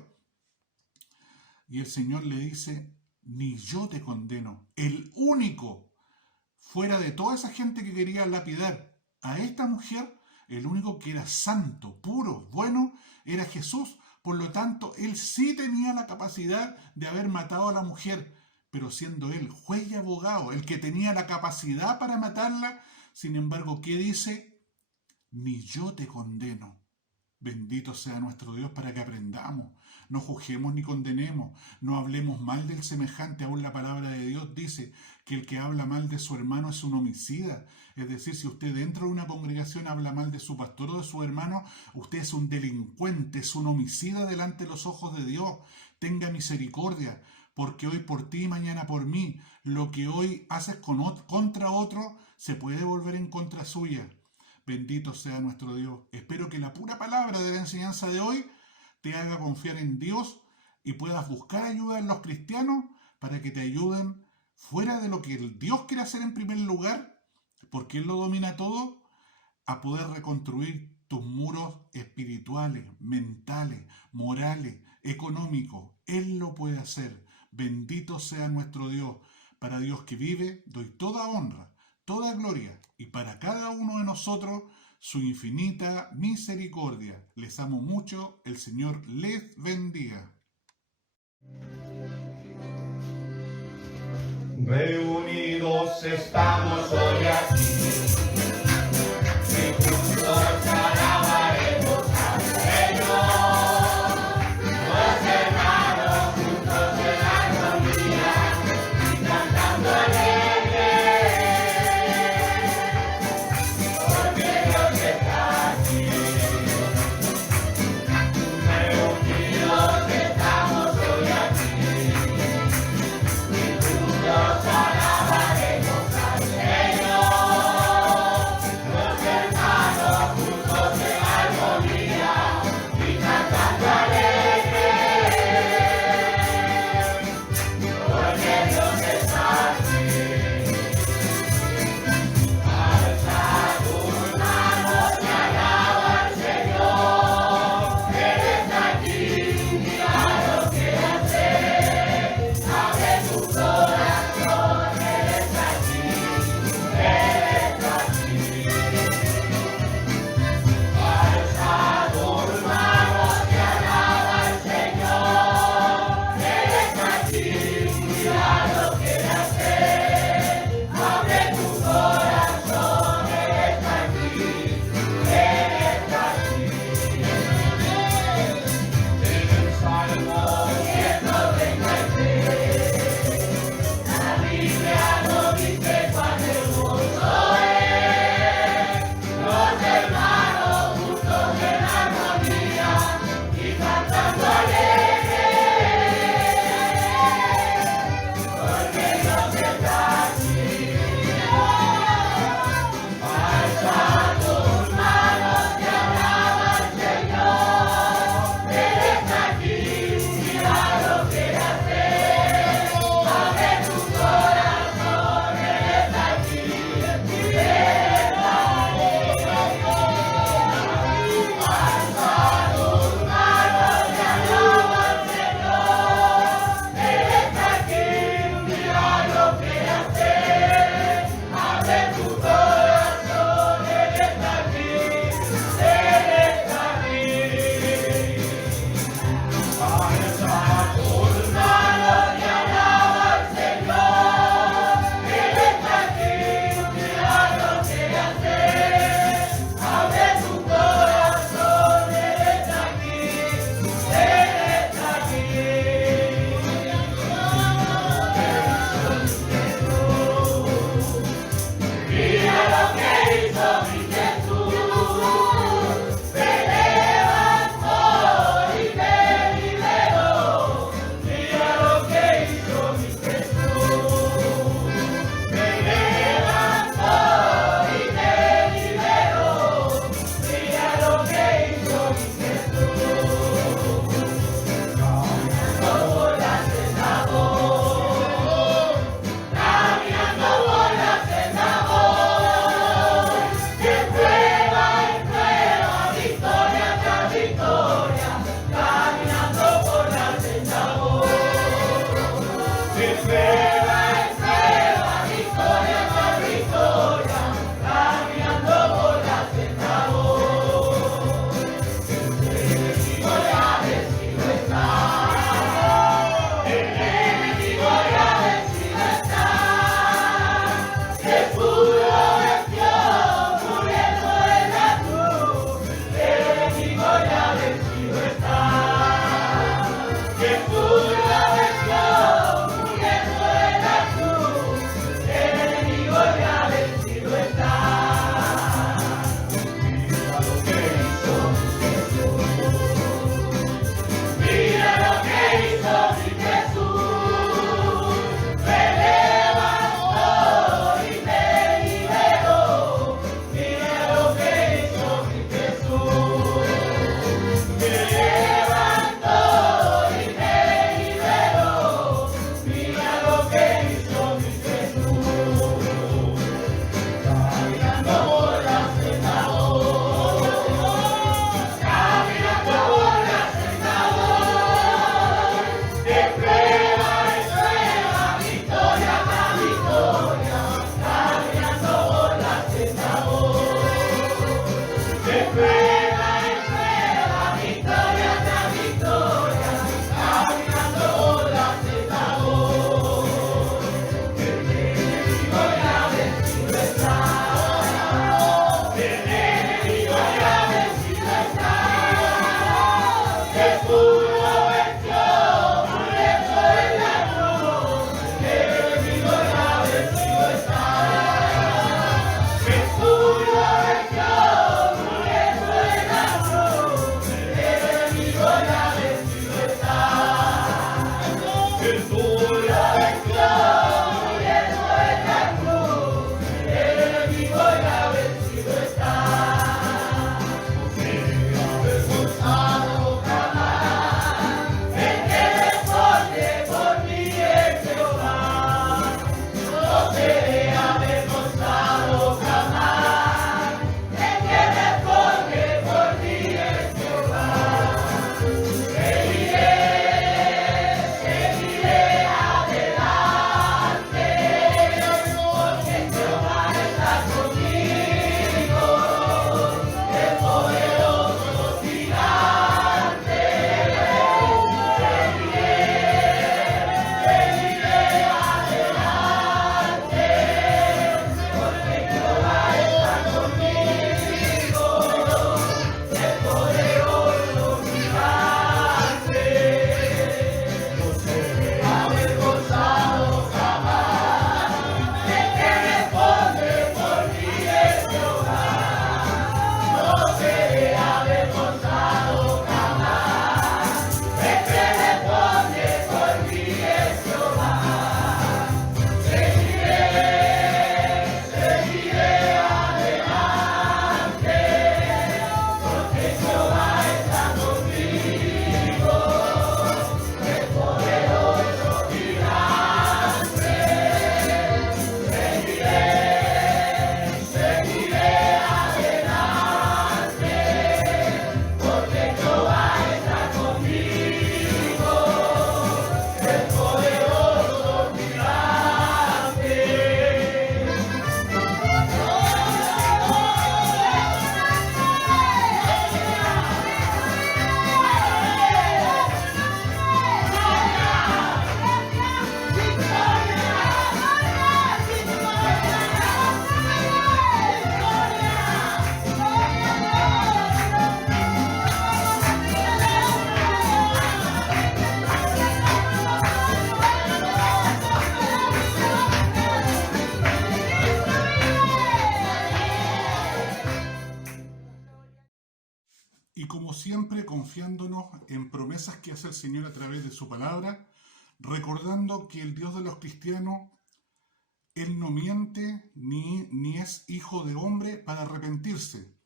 Y el Señor le dice, ni yo te condeno. El único, fuera de toda esa gente que quería lapidar a esta mujer, el único que era santo, puro, bueno, era Jesús. Por lo tanto, él sí tenía la capacidad de haber matado a la mujer, pero siendo él juez y abogado, el que tenía la capacidad para matarla, sin embargo, ¿qué dice? Ni yo te condeno. Bendito sea nuestro Dios para que aprendamos. no juzguemos ni condenemos, no hablemos mal del semejante. Aún la palabra de Dios dice que el que habla mal de su hermano es un homicida. Es decir, si usted dentro de una congregación habla mal de su pastor o de su hermano, usted es un delincuente, es un homicida delante de los ojos de Dios. Tenga misericordia, porque hoy por ti y mañana por mí, lo que hoy haces contra otro se puede volver en contra suya. Bendito sea nuestro Dios. Espero que la pura palabra de la enseñanza de hoy te haga confiar en Dios y puedas buscar ayuda en los cristianos para que te ayuden fuera de lo que el Dios quiere hacer en primer lugar, porque Él lo domina todo, a poder reconstruir tus muros espirituales, mentales, morales, económicos. Él lo puede hacer. Bendito sea nuestro Dios. Para Dios que vive, doy toda honra, toda gloria, y para cada uno de nosotros su infinita misericordia. Les amo mucho, el Señor les bendiga. Reunidos estamos hoy aquí, y juntos alabaremos al Señor. Los hermanos juntos en armonía, y cantando alegre, porque Dios está aquí. Reunidos estamos hoy aquí, y juntos alabaremos al Señor. siempre confiándonos en promesas que hace el Señor a través de su palabra, recordando que el Dios de los cristianos, Él no miente ni es hijo de hombre para arrepentirse.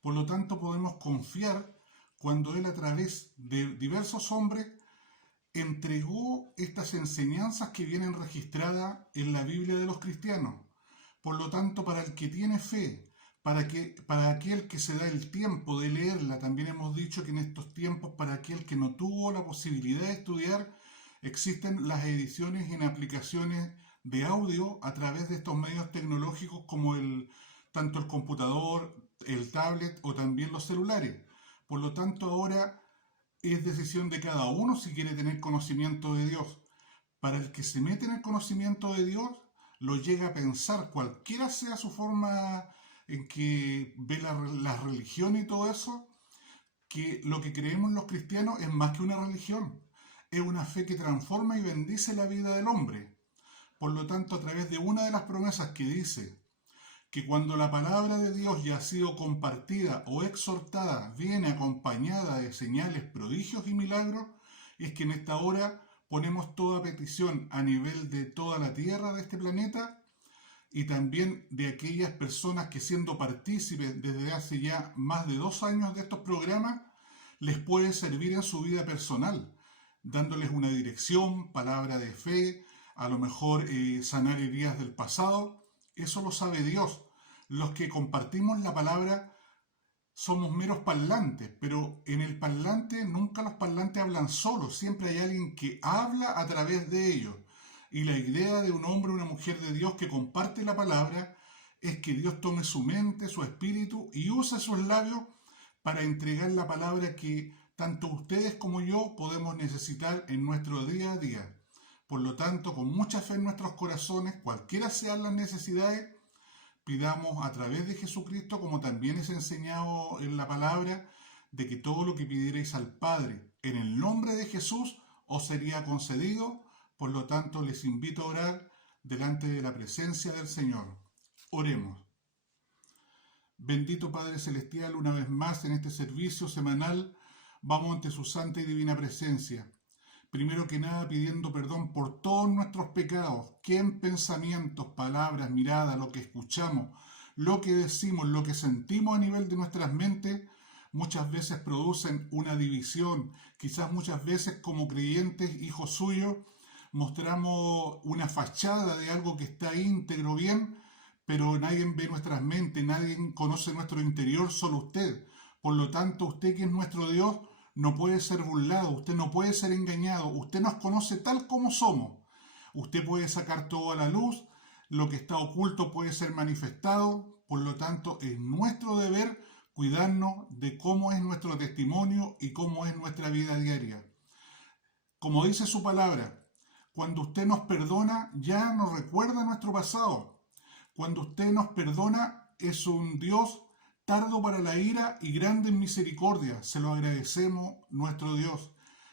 Por lo tanto, podemos confiar cuando Él a través de diversos hombres entregó estas enseñanzas que vienen registradas en la Biblia de los cristianos. Por lo tanto, para el que tiene fe, para aquel que se da el tiempo de leerla, también hemos dicho que en estos tiempos, para aquel que no tuvo la posibilidad de estudiar, existen las ediciones en aplicaciones de audio a través de estos medios tecnológicos como tanto el computador, el tablet o también los celulares. Por lo tanto, ahora es decisión de cada uno si quiere tener conocimiento de Dios. Para el que se mete en el conocimiento de Dios, lo llega a pensar, cualquiera sea su forma en que ve la religión y todo eso, que lo que creemos los cristianos es más que una religión, es una fe que transforma y bendice la vida del hombre. Por lo tanto, a través de una de las promesas que dice que cuando la palabra de Dios ya ha sido compartida o exhortada, viene acompañada de señales, prodigios y milagros, es que en esta hora ponemos toda petición a nivel de toda la tierra de este planeta y también de aquellas personas que siendo partícipes desde hace ya más de 2 años de estos programas, les puede servir en su vida personal, dándoles una dirección, palabra de fe, a lo mejor sanar heridas del pasado. Eso lo sabe Dios. Los que compartimos la palabra somos meros parlantes, pero en el parlante nunca los parlantes hablan solos, siempre hay alguien que habla a través de ellos. Y la idea de un hombre o una mujer de Dios que comparte la palabra es que Dios tome su mente, su espíritu y use sus labios para entregar la palabra que tanto ustedes como yo podemos necesitar en nuestro día a día. Por lo tanto, con mucha fe en nuestros corazones, cualquiera sean las necesidades, pidamos a través de Jesucristo, como también es enseñado en la palabra, de que todo lo que pidierais al Padre en el nombre de Jesús os sería concedido. Por lo tanto, les invito a orar delante de la presencia del Señor. Oremos. Bendito Padre Celestial, una vez más en este servicio semanal, vamos ante su santa y divina presencia. Primero que nada pidiendo perdón por todos nuestros pecados, que en pensamientos, palabras, miradas, lo que escuchamos, lo que decimos, lo que sentimos a nivel de nuestras mentes, muchas veces producen una división. Quizás muchas veces como creyentes, hijos suyos, mostramos una fachada de algo que está íntegro, bien, pero nadie ve nuestras mentes, nadie conoce nuestro interior, solo usted. Por lo tanto, usted que es nuestro Dios, no puede ser burlado, usted no puede ser engañado, usted nos conoce tal como somos. Usted puede sacar todo a la luz, lo que está oculto puede ser manifestado, por lo tanto es nuestro deber cuidarnos de cómo es nuestro testimonio y cómo es nuestra vida diaria. Como dice su palabra, cuando usted nos perdona, ya nos recuerda nuestro pasado. Cuando usted nos perdona, es un Dios tardo para la ira y grande en misericordia. Se lo agradecemos, nuestro Dios.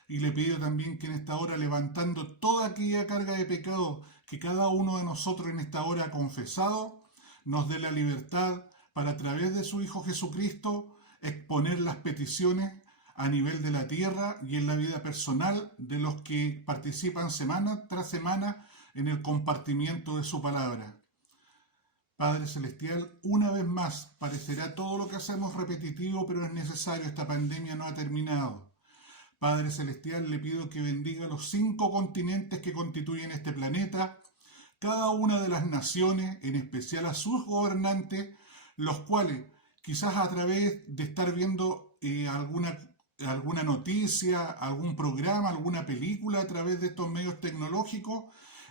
Y le pido también que en esta hora, levantando toda aquella carga de pecado que cada uno de nosotros en esta hora ha confesado, nos dé la libertad para a través de su Hijo Jesucristo exponer las peticiones a nivel de la tierra y en la vida personal de los que participan semana tras semana en el compartimiento de su palabra. Padre Celestial, una vez más, parecerá todo lo que hacemos repetitivo, pero es necesario, esta pandemia no ha terminado. Padre Celestial, le pido que bendiga los 5 continentes que constituyen este planeta, cada una de las naciones, en especial a sus gobernantes, los cuales, quizás a través de estar viendo alguna noticia, algún programa, alguna película a través de estos medios tecnológicos,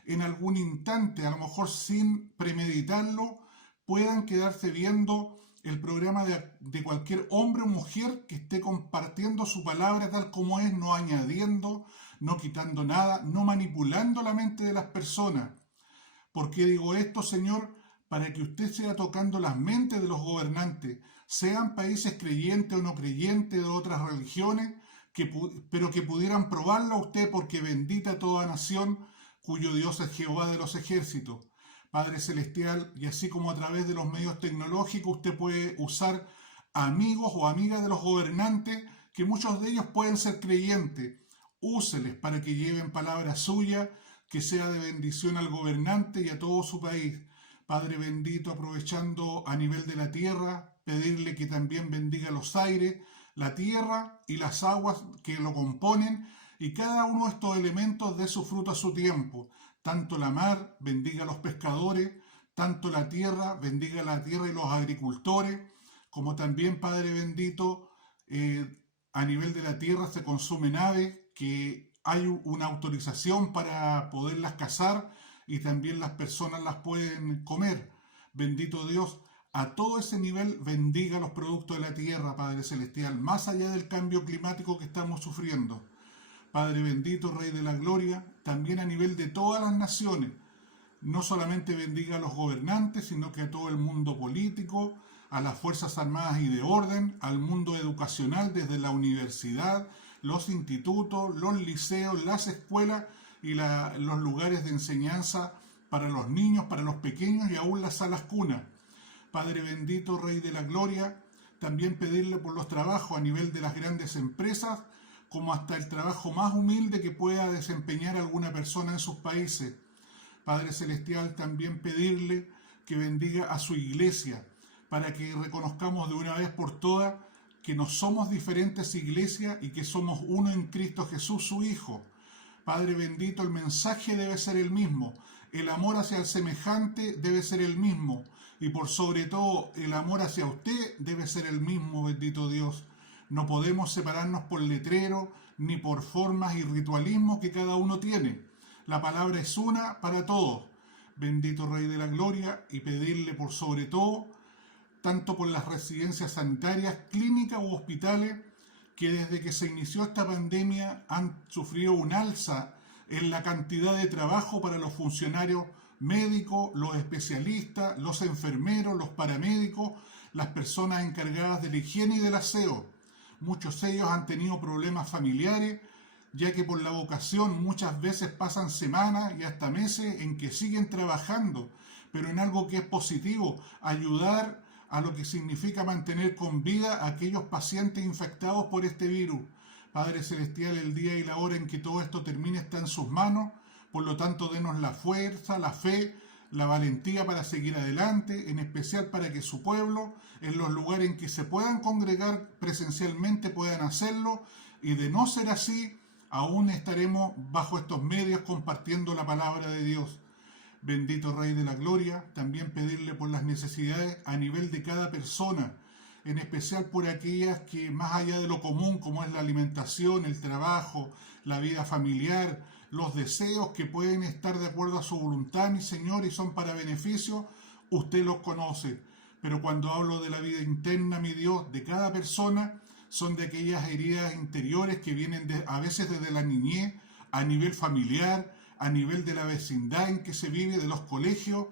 en algún instante, a lo mejor sin premeditarlo, puedan quedarse viendo el programa de cualquier hombre o mujer que esté compartiendo su palabra tal como es, no añadiendo, no quitando nada, no manipulando la mente de las personas. ¿Por qué digo esto, Señor? Para que usted sea tocando las mentes de los gobernantes, sean países creyentes o no creyentes de otras religiones, pero que pudieran probarlo a usted, porque bendita toda nación cuyo Dios es Jehová de los ejércitos. Padre Celestial, y así como a través de los medios tecnológicos usted puede usar amigos o amigas de los gobernantes que muchos de ellos pueden ser creyentes. Úseles para que lleven palabra suya, que sea de bendición al gobernante y a todo su país. Padre bendito, aprovechando a nivel de la tierra, pedirle que también bendiga los aires, la tierra y las aguas que lo componen, y cada uno de estos elementos dé su fruto a su tiempo. Tanto la mar bendiga a los pescadores, tanto la tierra bendiga la tierra y los agricultores, como también, Padre bendito, a nivel de la tierra se consumen aves, que hay una autorización para poderlas cazar y también las personas las pueden comer. Bendito Dios, a todo ese nivel bendiga los productos de la tierra, Padre Celestial, más allá del cambio climático que estamos sufriendo. Padre bendito, Rey de la Gloria, también a nivel de todas las naciones, no solamente bendiga a los gobernantes, sino que a todo el mundo político, a las Fuerzas Armadas y de Orden, al mundo educacional desde la universidad, los institutos, los liceos, las escuelas y los lugares de enseñanza para los niños, para los pequeños y aún las salas cunas. Padre bendito, Rey de la Gloria, también pedirle por los trabajos a nivel de las grandes empresas, como hasta el trabajo más humilde que pueda desempeñar alguna persona en sus países. Padre Celestial, también pedirle que bendiga a su iglesia, para que reconozcamos de una vez por todas que no somos diferentes iglesias y que somos uno en Cristo Jesús, su Hijo. Padre bendito, el mensaje debe ser el mismo, el amor hacia el semejante debe ser el mismo, y por sobre todo el amor hacia usted debe ser el mismo, bendito Dios. No podemos separarnos por letrero, ni por formas y ritualismos que cada uno tiene. La palabra es una para todos. Bendito Rey de la Gloria, y pedirle por sobre todo, tanto por las residencias sanitarias, clínicas u hospitales, que desde que se inició esta pandemia han sufrido un alza en la cantidad de trabajo para los funcionarios médicos, los especialistas, los enfermeros, los paramédicos, las personas encargadas de la higiene y del aseo. Muchos de ellos han tenido problemas familiares, ya que por la vocación muchas veces pasan semanas y hasta meses en que siguen trabajando, pero en algo que es positivo, ayudar a lo que significa mantener con vida a aquellos pacientes infectados por este virus. Padre Celestial, el día y la hora en que todo esto termine está en sus manos, por lo tanto denos la fuerza, la fe, la valentía para seguir adelante, en especial para que su pueblo, en los lugares en que se puedan congregar presencialmente, puedan hacerlo, y de no ser así, aún estaremos bajo estos medios compartiendo la palabra de Dios. Bendito Rey de la Gloria, también pedirle por las necesidades a nivel de cada persona, en especial por aquellas que más allá de lo común, como es la alimentación, el trabajo, la vida familiar, los deseos que pueden estar de acuerdo a su voluntad, mi Señor, y son para beneficio, usted los conoce. Pero cuando hablo de la vida interna, mi Dios, de cada persona, son de aquellas heridas interiores que vienen a veces desde la niñez, a nivel familiar, a nivel de la vecindad en que se vive, de los colegios,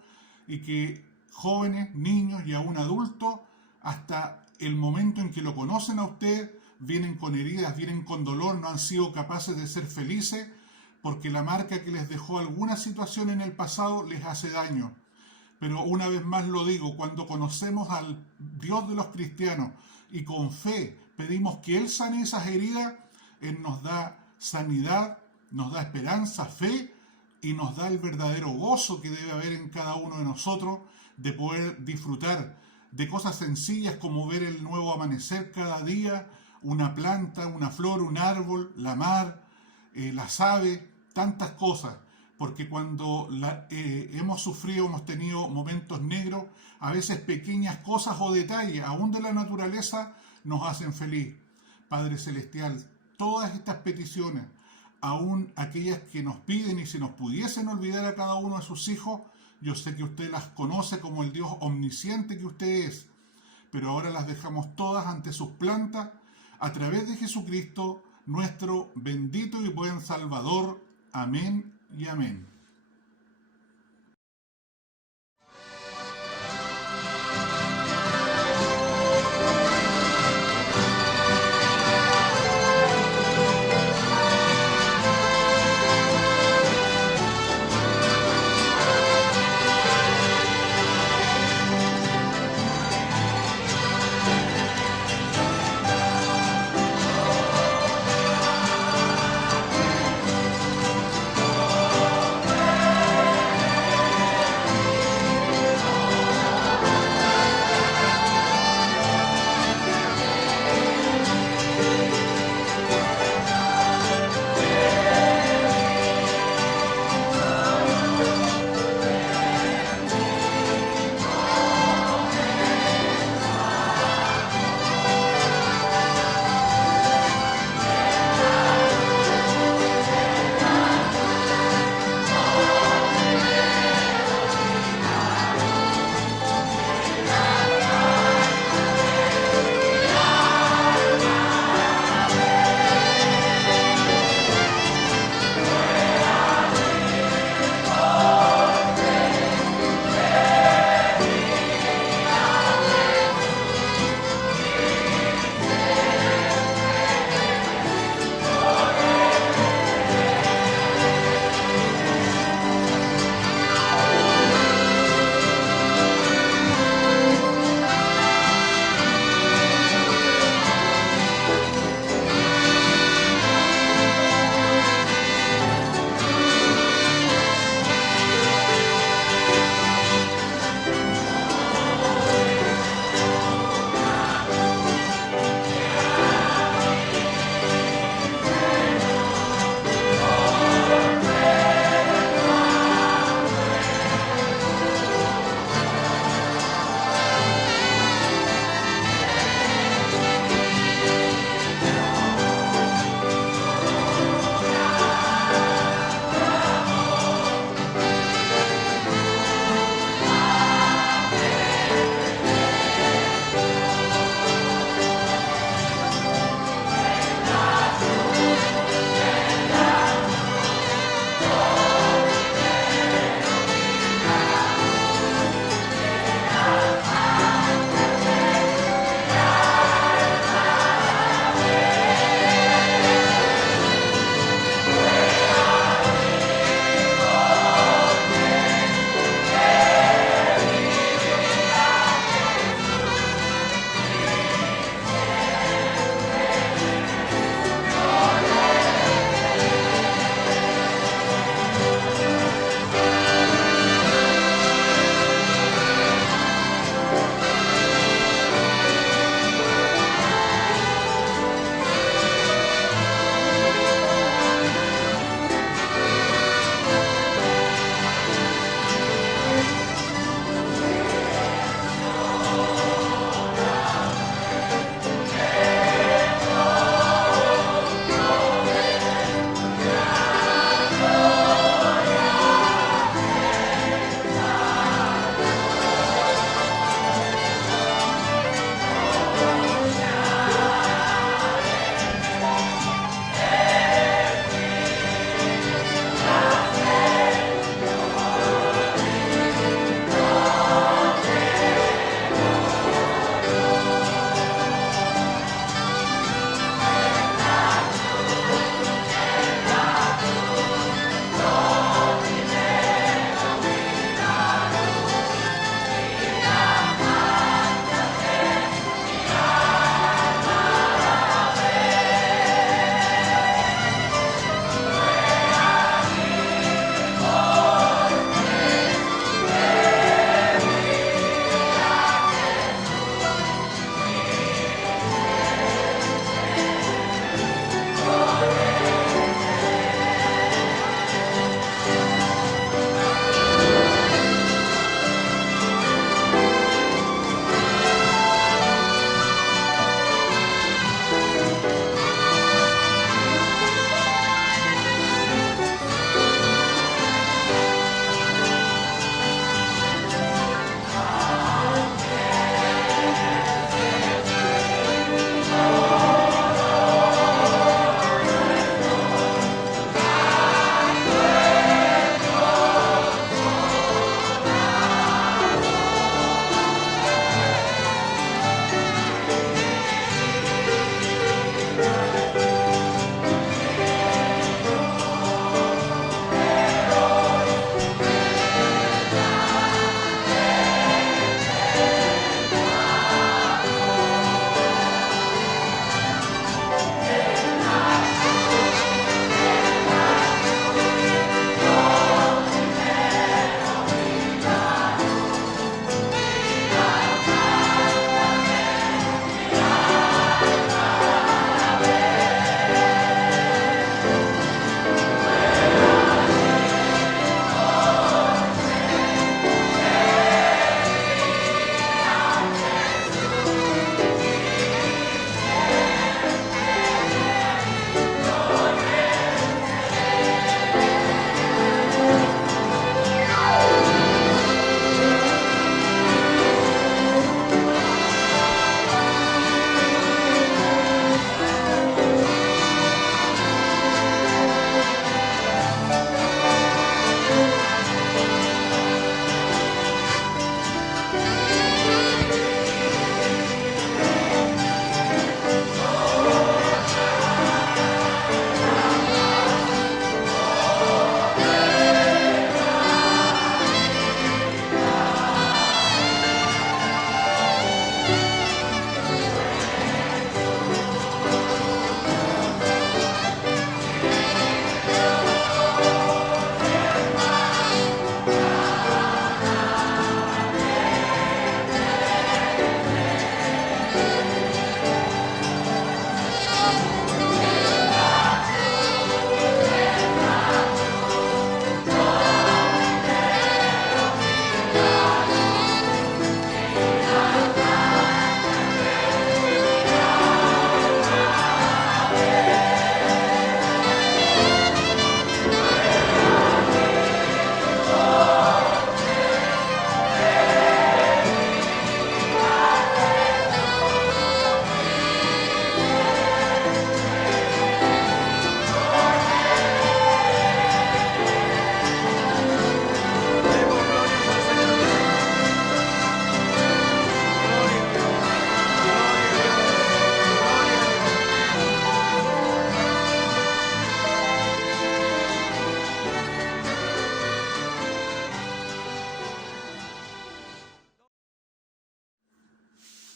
y que jóvenes, niños y aún adultos, hasta el momento en que lo conocen a usted, vienen con heridas, vienen con dolor, no han sido capaces de ser felices, porque la marca que les dejó alguna situación en el pasado les hace daño. Pero una vez más lo digo, cuando conocemos al Dios de los cristianos y con fe pedimos que Él sane esas heridas, Él nos da sanidad, nos da esperanza, fe, y nos da el verdadero gozo que debe haber en cada uno de nosotros de poder disfrutar de cosas sencillas como ver el nuevo amanecer cada día, una planta, una flor, un árbol, la mar, las aves, tantas cosas. Porque cuando hemos sufrido, hemos tenido momentos negros, a veces pequeñas cosas o detalles, aún de la naturaleza, nos hacen feliz. Padre Celestial, todas estas peticiones, aún aquellas que nos piden y si nos pudiesen olvidar a cada uno de sus hijos, yo sé que usted las conoce como el Dios omnisciente que usted es, pero ahora las dejamos todas ante sus plantas, a través de Jesucristo, nuestro bendito y buen Salvador. Amén y amén.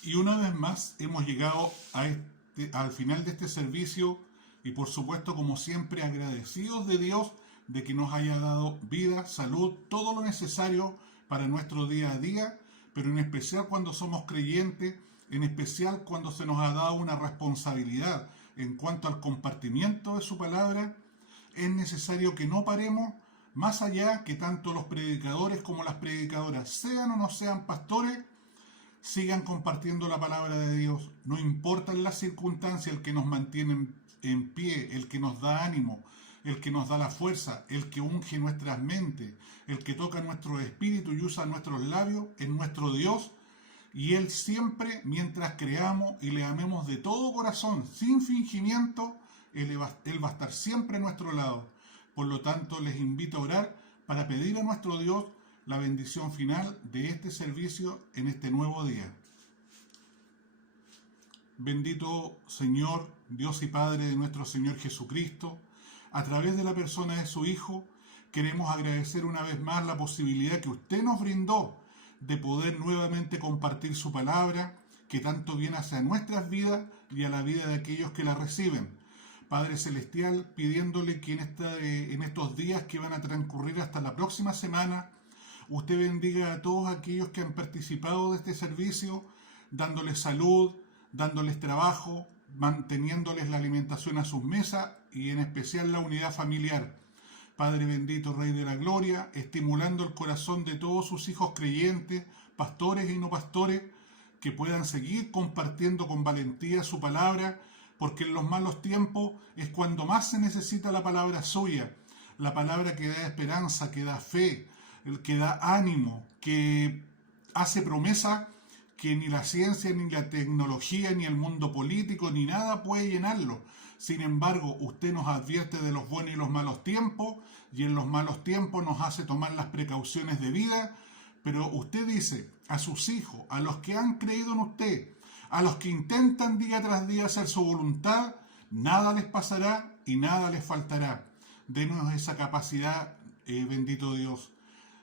Y una vez más hemos llegado al final de este servicio y por supuesto, como siempre, agradecidos de Dios de que nos haya dado vida, salud, todo lo necesario para nuestro día a día, pero en especial cuando somos creyentes, en especial cuando se nos ha dado una responsabilidad en cuanto al compartimiento de su palabra, es necesario que no paremos, más allá que tanto los predicadores como las predicadoras, sean o no sean pastores, sigan compartiendo la palabra de Dios. No importa las circunstancias, el que nos mantiene en pie, el que nos da ánimo, el que nos da la fuerza, el que unge nuestras mentes, el que toca nuestro espíritu y usa nuestros labios, es nuestro Dios. Y Él siempre, mientras creamos y le amemos de todo corazón, sin fingimiento, Él va a estar siempre a nuestro lado. Por lo tanto, les invito a orar para pedir a nuestro Dios la bendición final de este servicio en este nuevo día. Bendito Señor, Dios y Padre de nuestro Señor Jesucristo, a través de la persona de su Hijo, queremos agradecer una vez más la posibilidad que usted nos brindó de poder nuevamente compartir su palabra, que tanto bien hace a nuestras vidas y a la vida de aquellos que la reciben. Padre Celestial, pidiéndole que en estos días que van a transcurrir hasta la próxima semana, usted bendiga a todos aquellos que han participado de este servicio, dándoles salud, dándoles trabajo, manteniéndoles la alimentación a sus mesas y en especial la unidad familiar. Padre bendito, Rey de la Gloria, estimulando el corazón de todos sus hijos creyentes, pastores y no pastores, que puedan seguir compartiendo con valentía su palabra, porque en los malos tiempos es cuando más se necesita la palabra suya, la palabra que da esperanza, que da fe, que da ánimo, que hace promesa que ni la ciencia, ni la tecnología, ni el mundo político, ni nada puede llenarlo. Sin embargo, usted nos advierte de los buenos y los malos tiempos, y en los malos tiempos nos hace tomar las precauciones de vida, pero usted dice a sus hijos, a los que han creído en usted, a los que intentan día tras día hacer su voluntad, nada les pasará y nada les faltará. Denos esa capacidad, bendito Dios.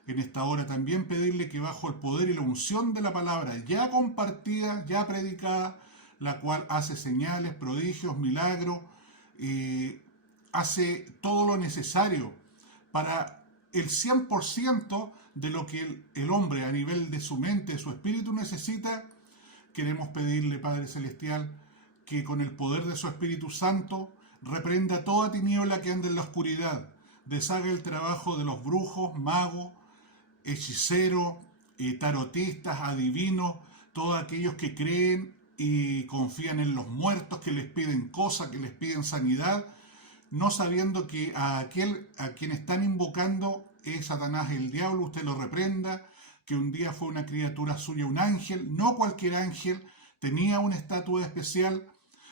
En esta hora también pedirle que bajo el poder y la unción de la palabra ya compartida, ya predicada, la cual hace señales, prodigios, milagros, hace todo lo necesario para el 100% de lo que el hombre a nivel de su mente, de su espíritu necesita. Queremos pedirle, Padre Celestial, que con el poder de su Espíritu Santo reprenda toda tiniebla que anda en la oscuridad, deshaga el trabajo de los brujos, magos, hechiceros, tarotistas, adivinos, todos aquellos que creen y confían en los muertos, que les piden cosas, que les piden sanidad, no sabiendo que a quien están invocando es Satanás, el diablo. Usted lo reprenda, que un día fue una criatura suya, un ángel, no cualquier ángel, tenía una estatua especial,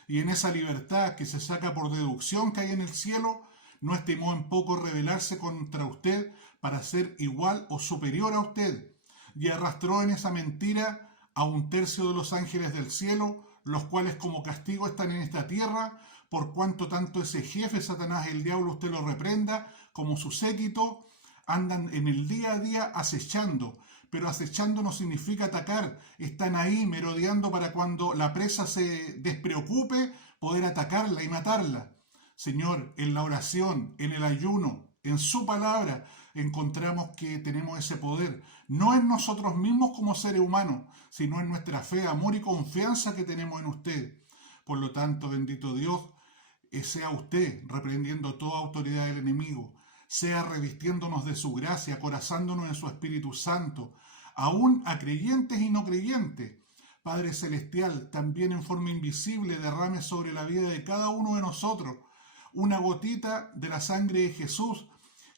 y en esa libertad que se saca por deducción que hay en el cielo, no estimó en poco rebelarse contra usted para ser igual o superior a usted, y arrastró en esa mentira a 1/3 de los ángeles del cielo, los cuales como castigo están en esta tierra, por cuanto tanto ese jefe Satanás, el diablo, usted lo reprenda, como su séquito, andan en el día a día acechando, pero acechando no significa atacar, están ahí merodeando para cuando la presa se despreocupe, poder atacarla y matarla. Señor, en la oración, en el ayuno, en su palabra, encontramos que tenemos ese poder, no en nosotros mismos como seres humanos, sino en nuestra fe, amor y confianza que tenemos en usted. Por lo tanto, bendito Dios, sea usted reprendiendo toda autoridad del enemigo, sea revistiéndonos de su gracia, acorazándonos en su Espíritu Santo, aún a creyentes y no creyentes. Padre Celestial, también en forma invisible derrame sobre la vida de cada uno de nosotros una gotita de la sangre de Jesús,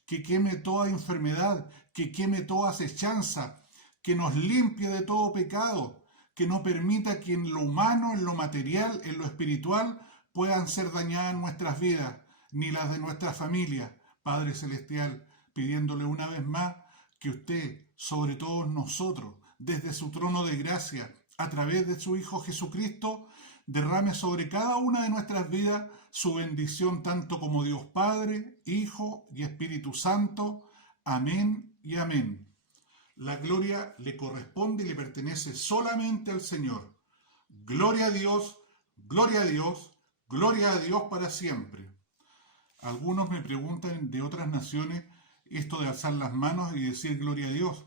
que queme toda enfermedad, que queme toda acechanza, que nos limpie de todo pecado, que no permita que en lo humano, en lo material, en lo espiritual, puedan ser dañadas nuestras vidas, ni las de nuestra familia. Padre Celestial, pidiéndole una vez más que usted, sobre todos nosotros, desde su trono de gracia, a través de su Hijo Jesucristo, derrame sobre cada una de nuestras vidas su bendición, tanto como Dios Padre, Hijo y Espíritu Santo. Amén y amén. La gloria le corresponde y le pertenece solamente al Señor. gloria a Dios, gloria a Dios, gloria a Dios para siempre. Algunos me preguntan de otras naciones esto de alzar las manos y decir gloria a Dios.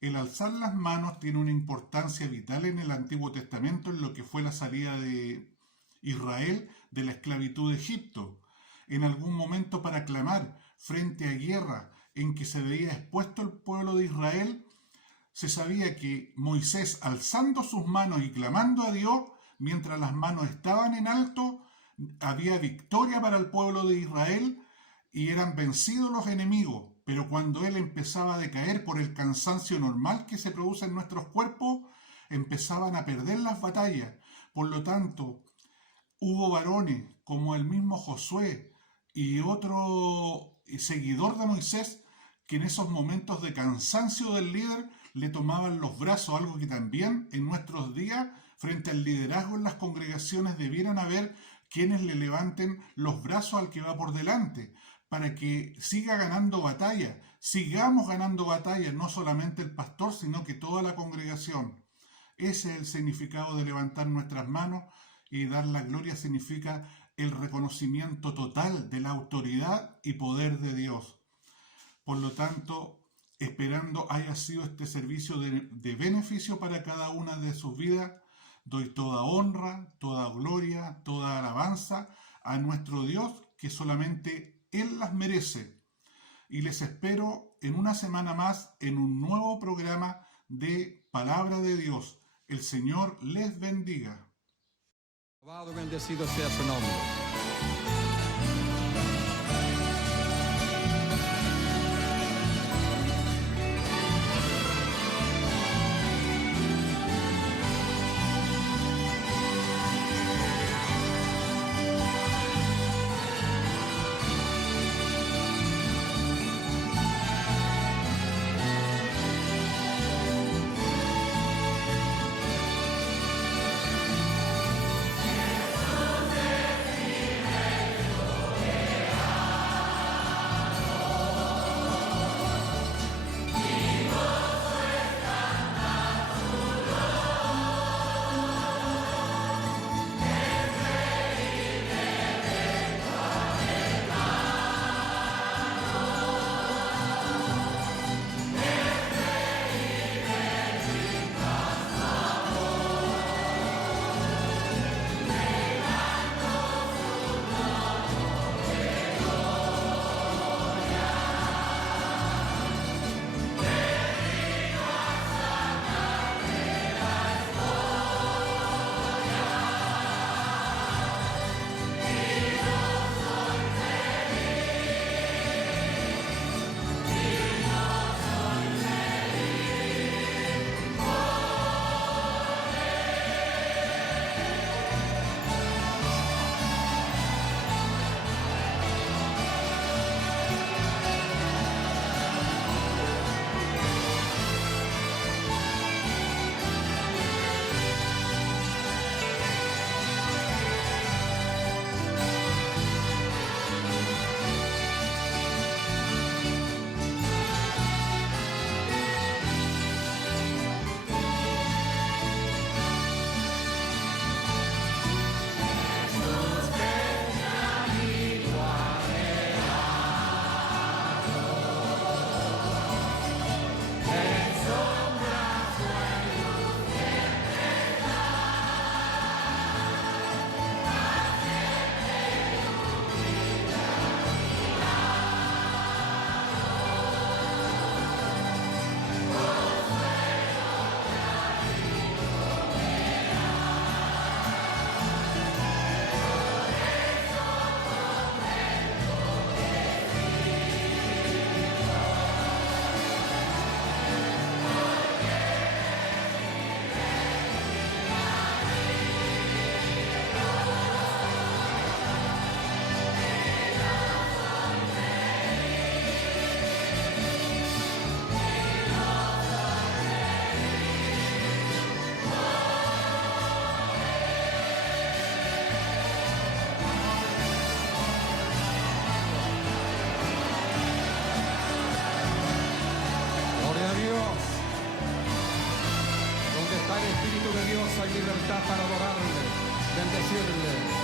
El alzar las manos tiene una importancia vital en el Antiguo Testamento en lo que fue la salida de Israel de la esclavitud de Egipto. En algún momento para clamar frente a guerra en que se veía expuesto el pueblo de Israel, se sabía que Moisés, alzando sus manos y clamando a Dios, mientras las manos estaban en alto, había victoria para el pueblo de Israel y eran vencidos los enemigos. Pero cuando él empezaba a decaer por el cansancio normal que se produce en nuestros cuerpos, empezaban a perder las batallas. Por lo tanto, hubo varones como el mismo Josué y otro seguidor de Moisés que en esos momentos de cansancio del líder le tomaban los brazos, algo que también en nuestros días, frente al liderazgo en las congregaciones, debieran haber quienes le levanten los brazos al que va por delante, para que siga ganando batalla, sigamos ganando batalla, no solamente el pastor, sino que toda la congregación. Ese es el significado de levantar nuestras manos, y dar la gloria significa el reconocimiento total de la autoridad y poder de Dios. Por lo tanto, esperando haya sido este servicio de beneficio para cada una de sus vidas, doy toda honra, toda gloria, toda alabanza a nuestro Dios, que solamente Él las merece. Y les espero en una semana más en un nuevo programa de Palabra de Dios. El Señor les bendiga. Alabado y bendecido sea su nombre. Hay libertad para adorar. bendecirle.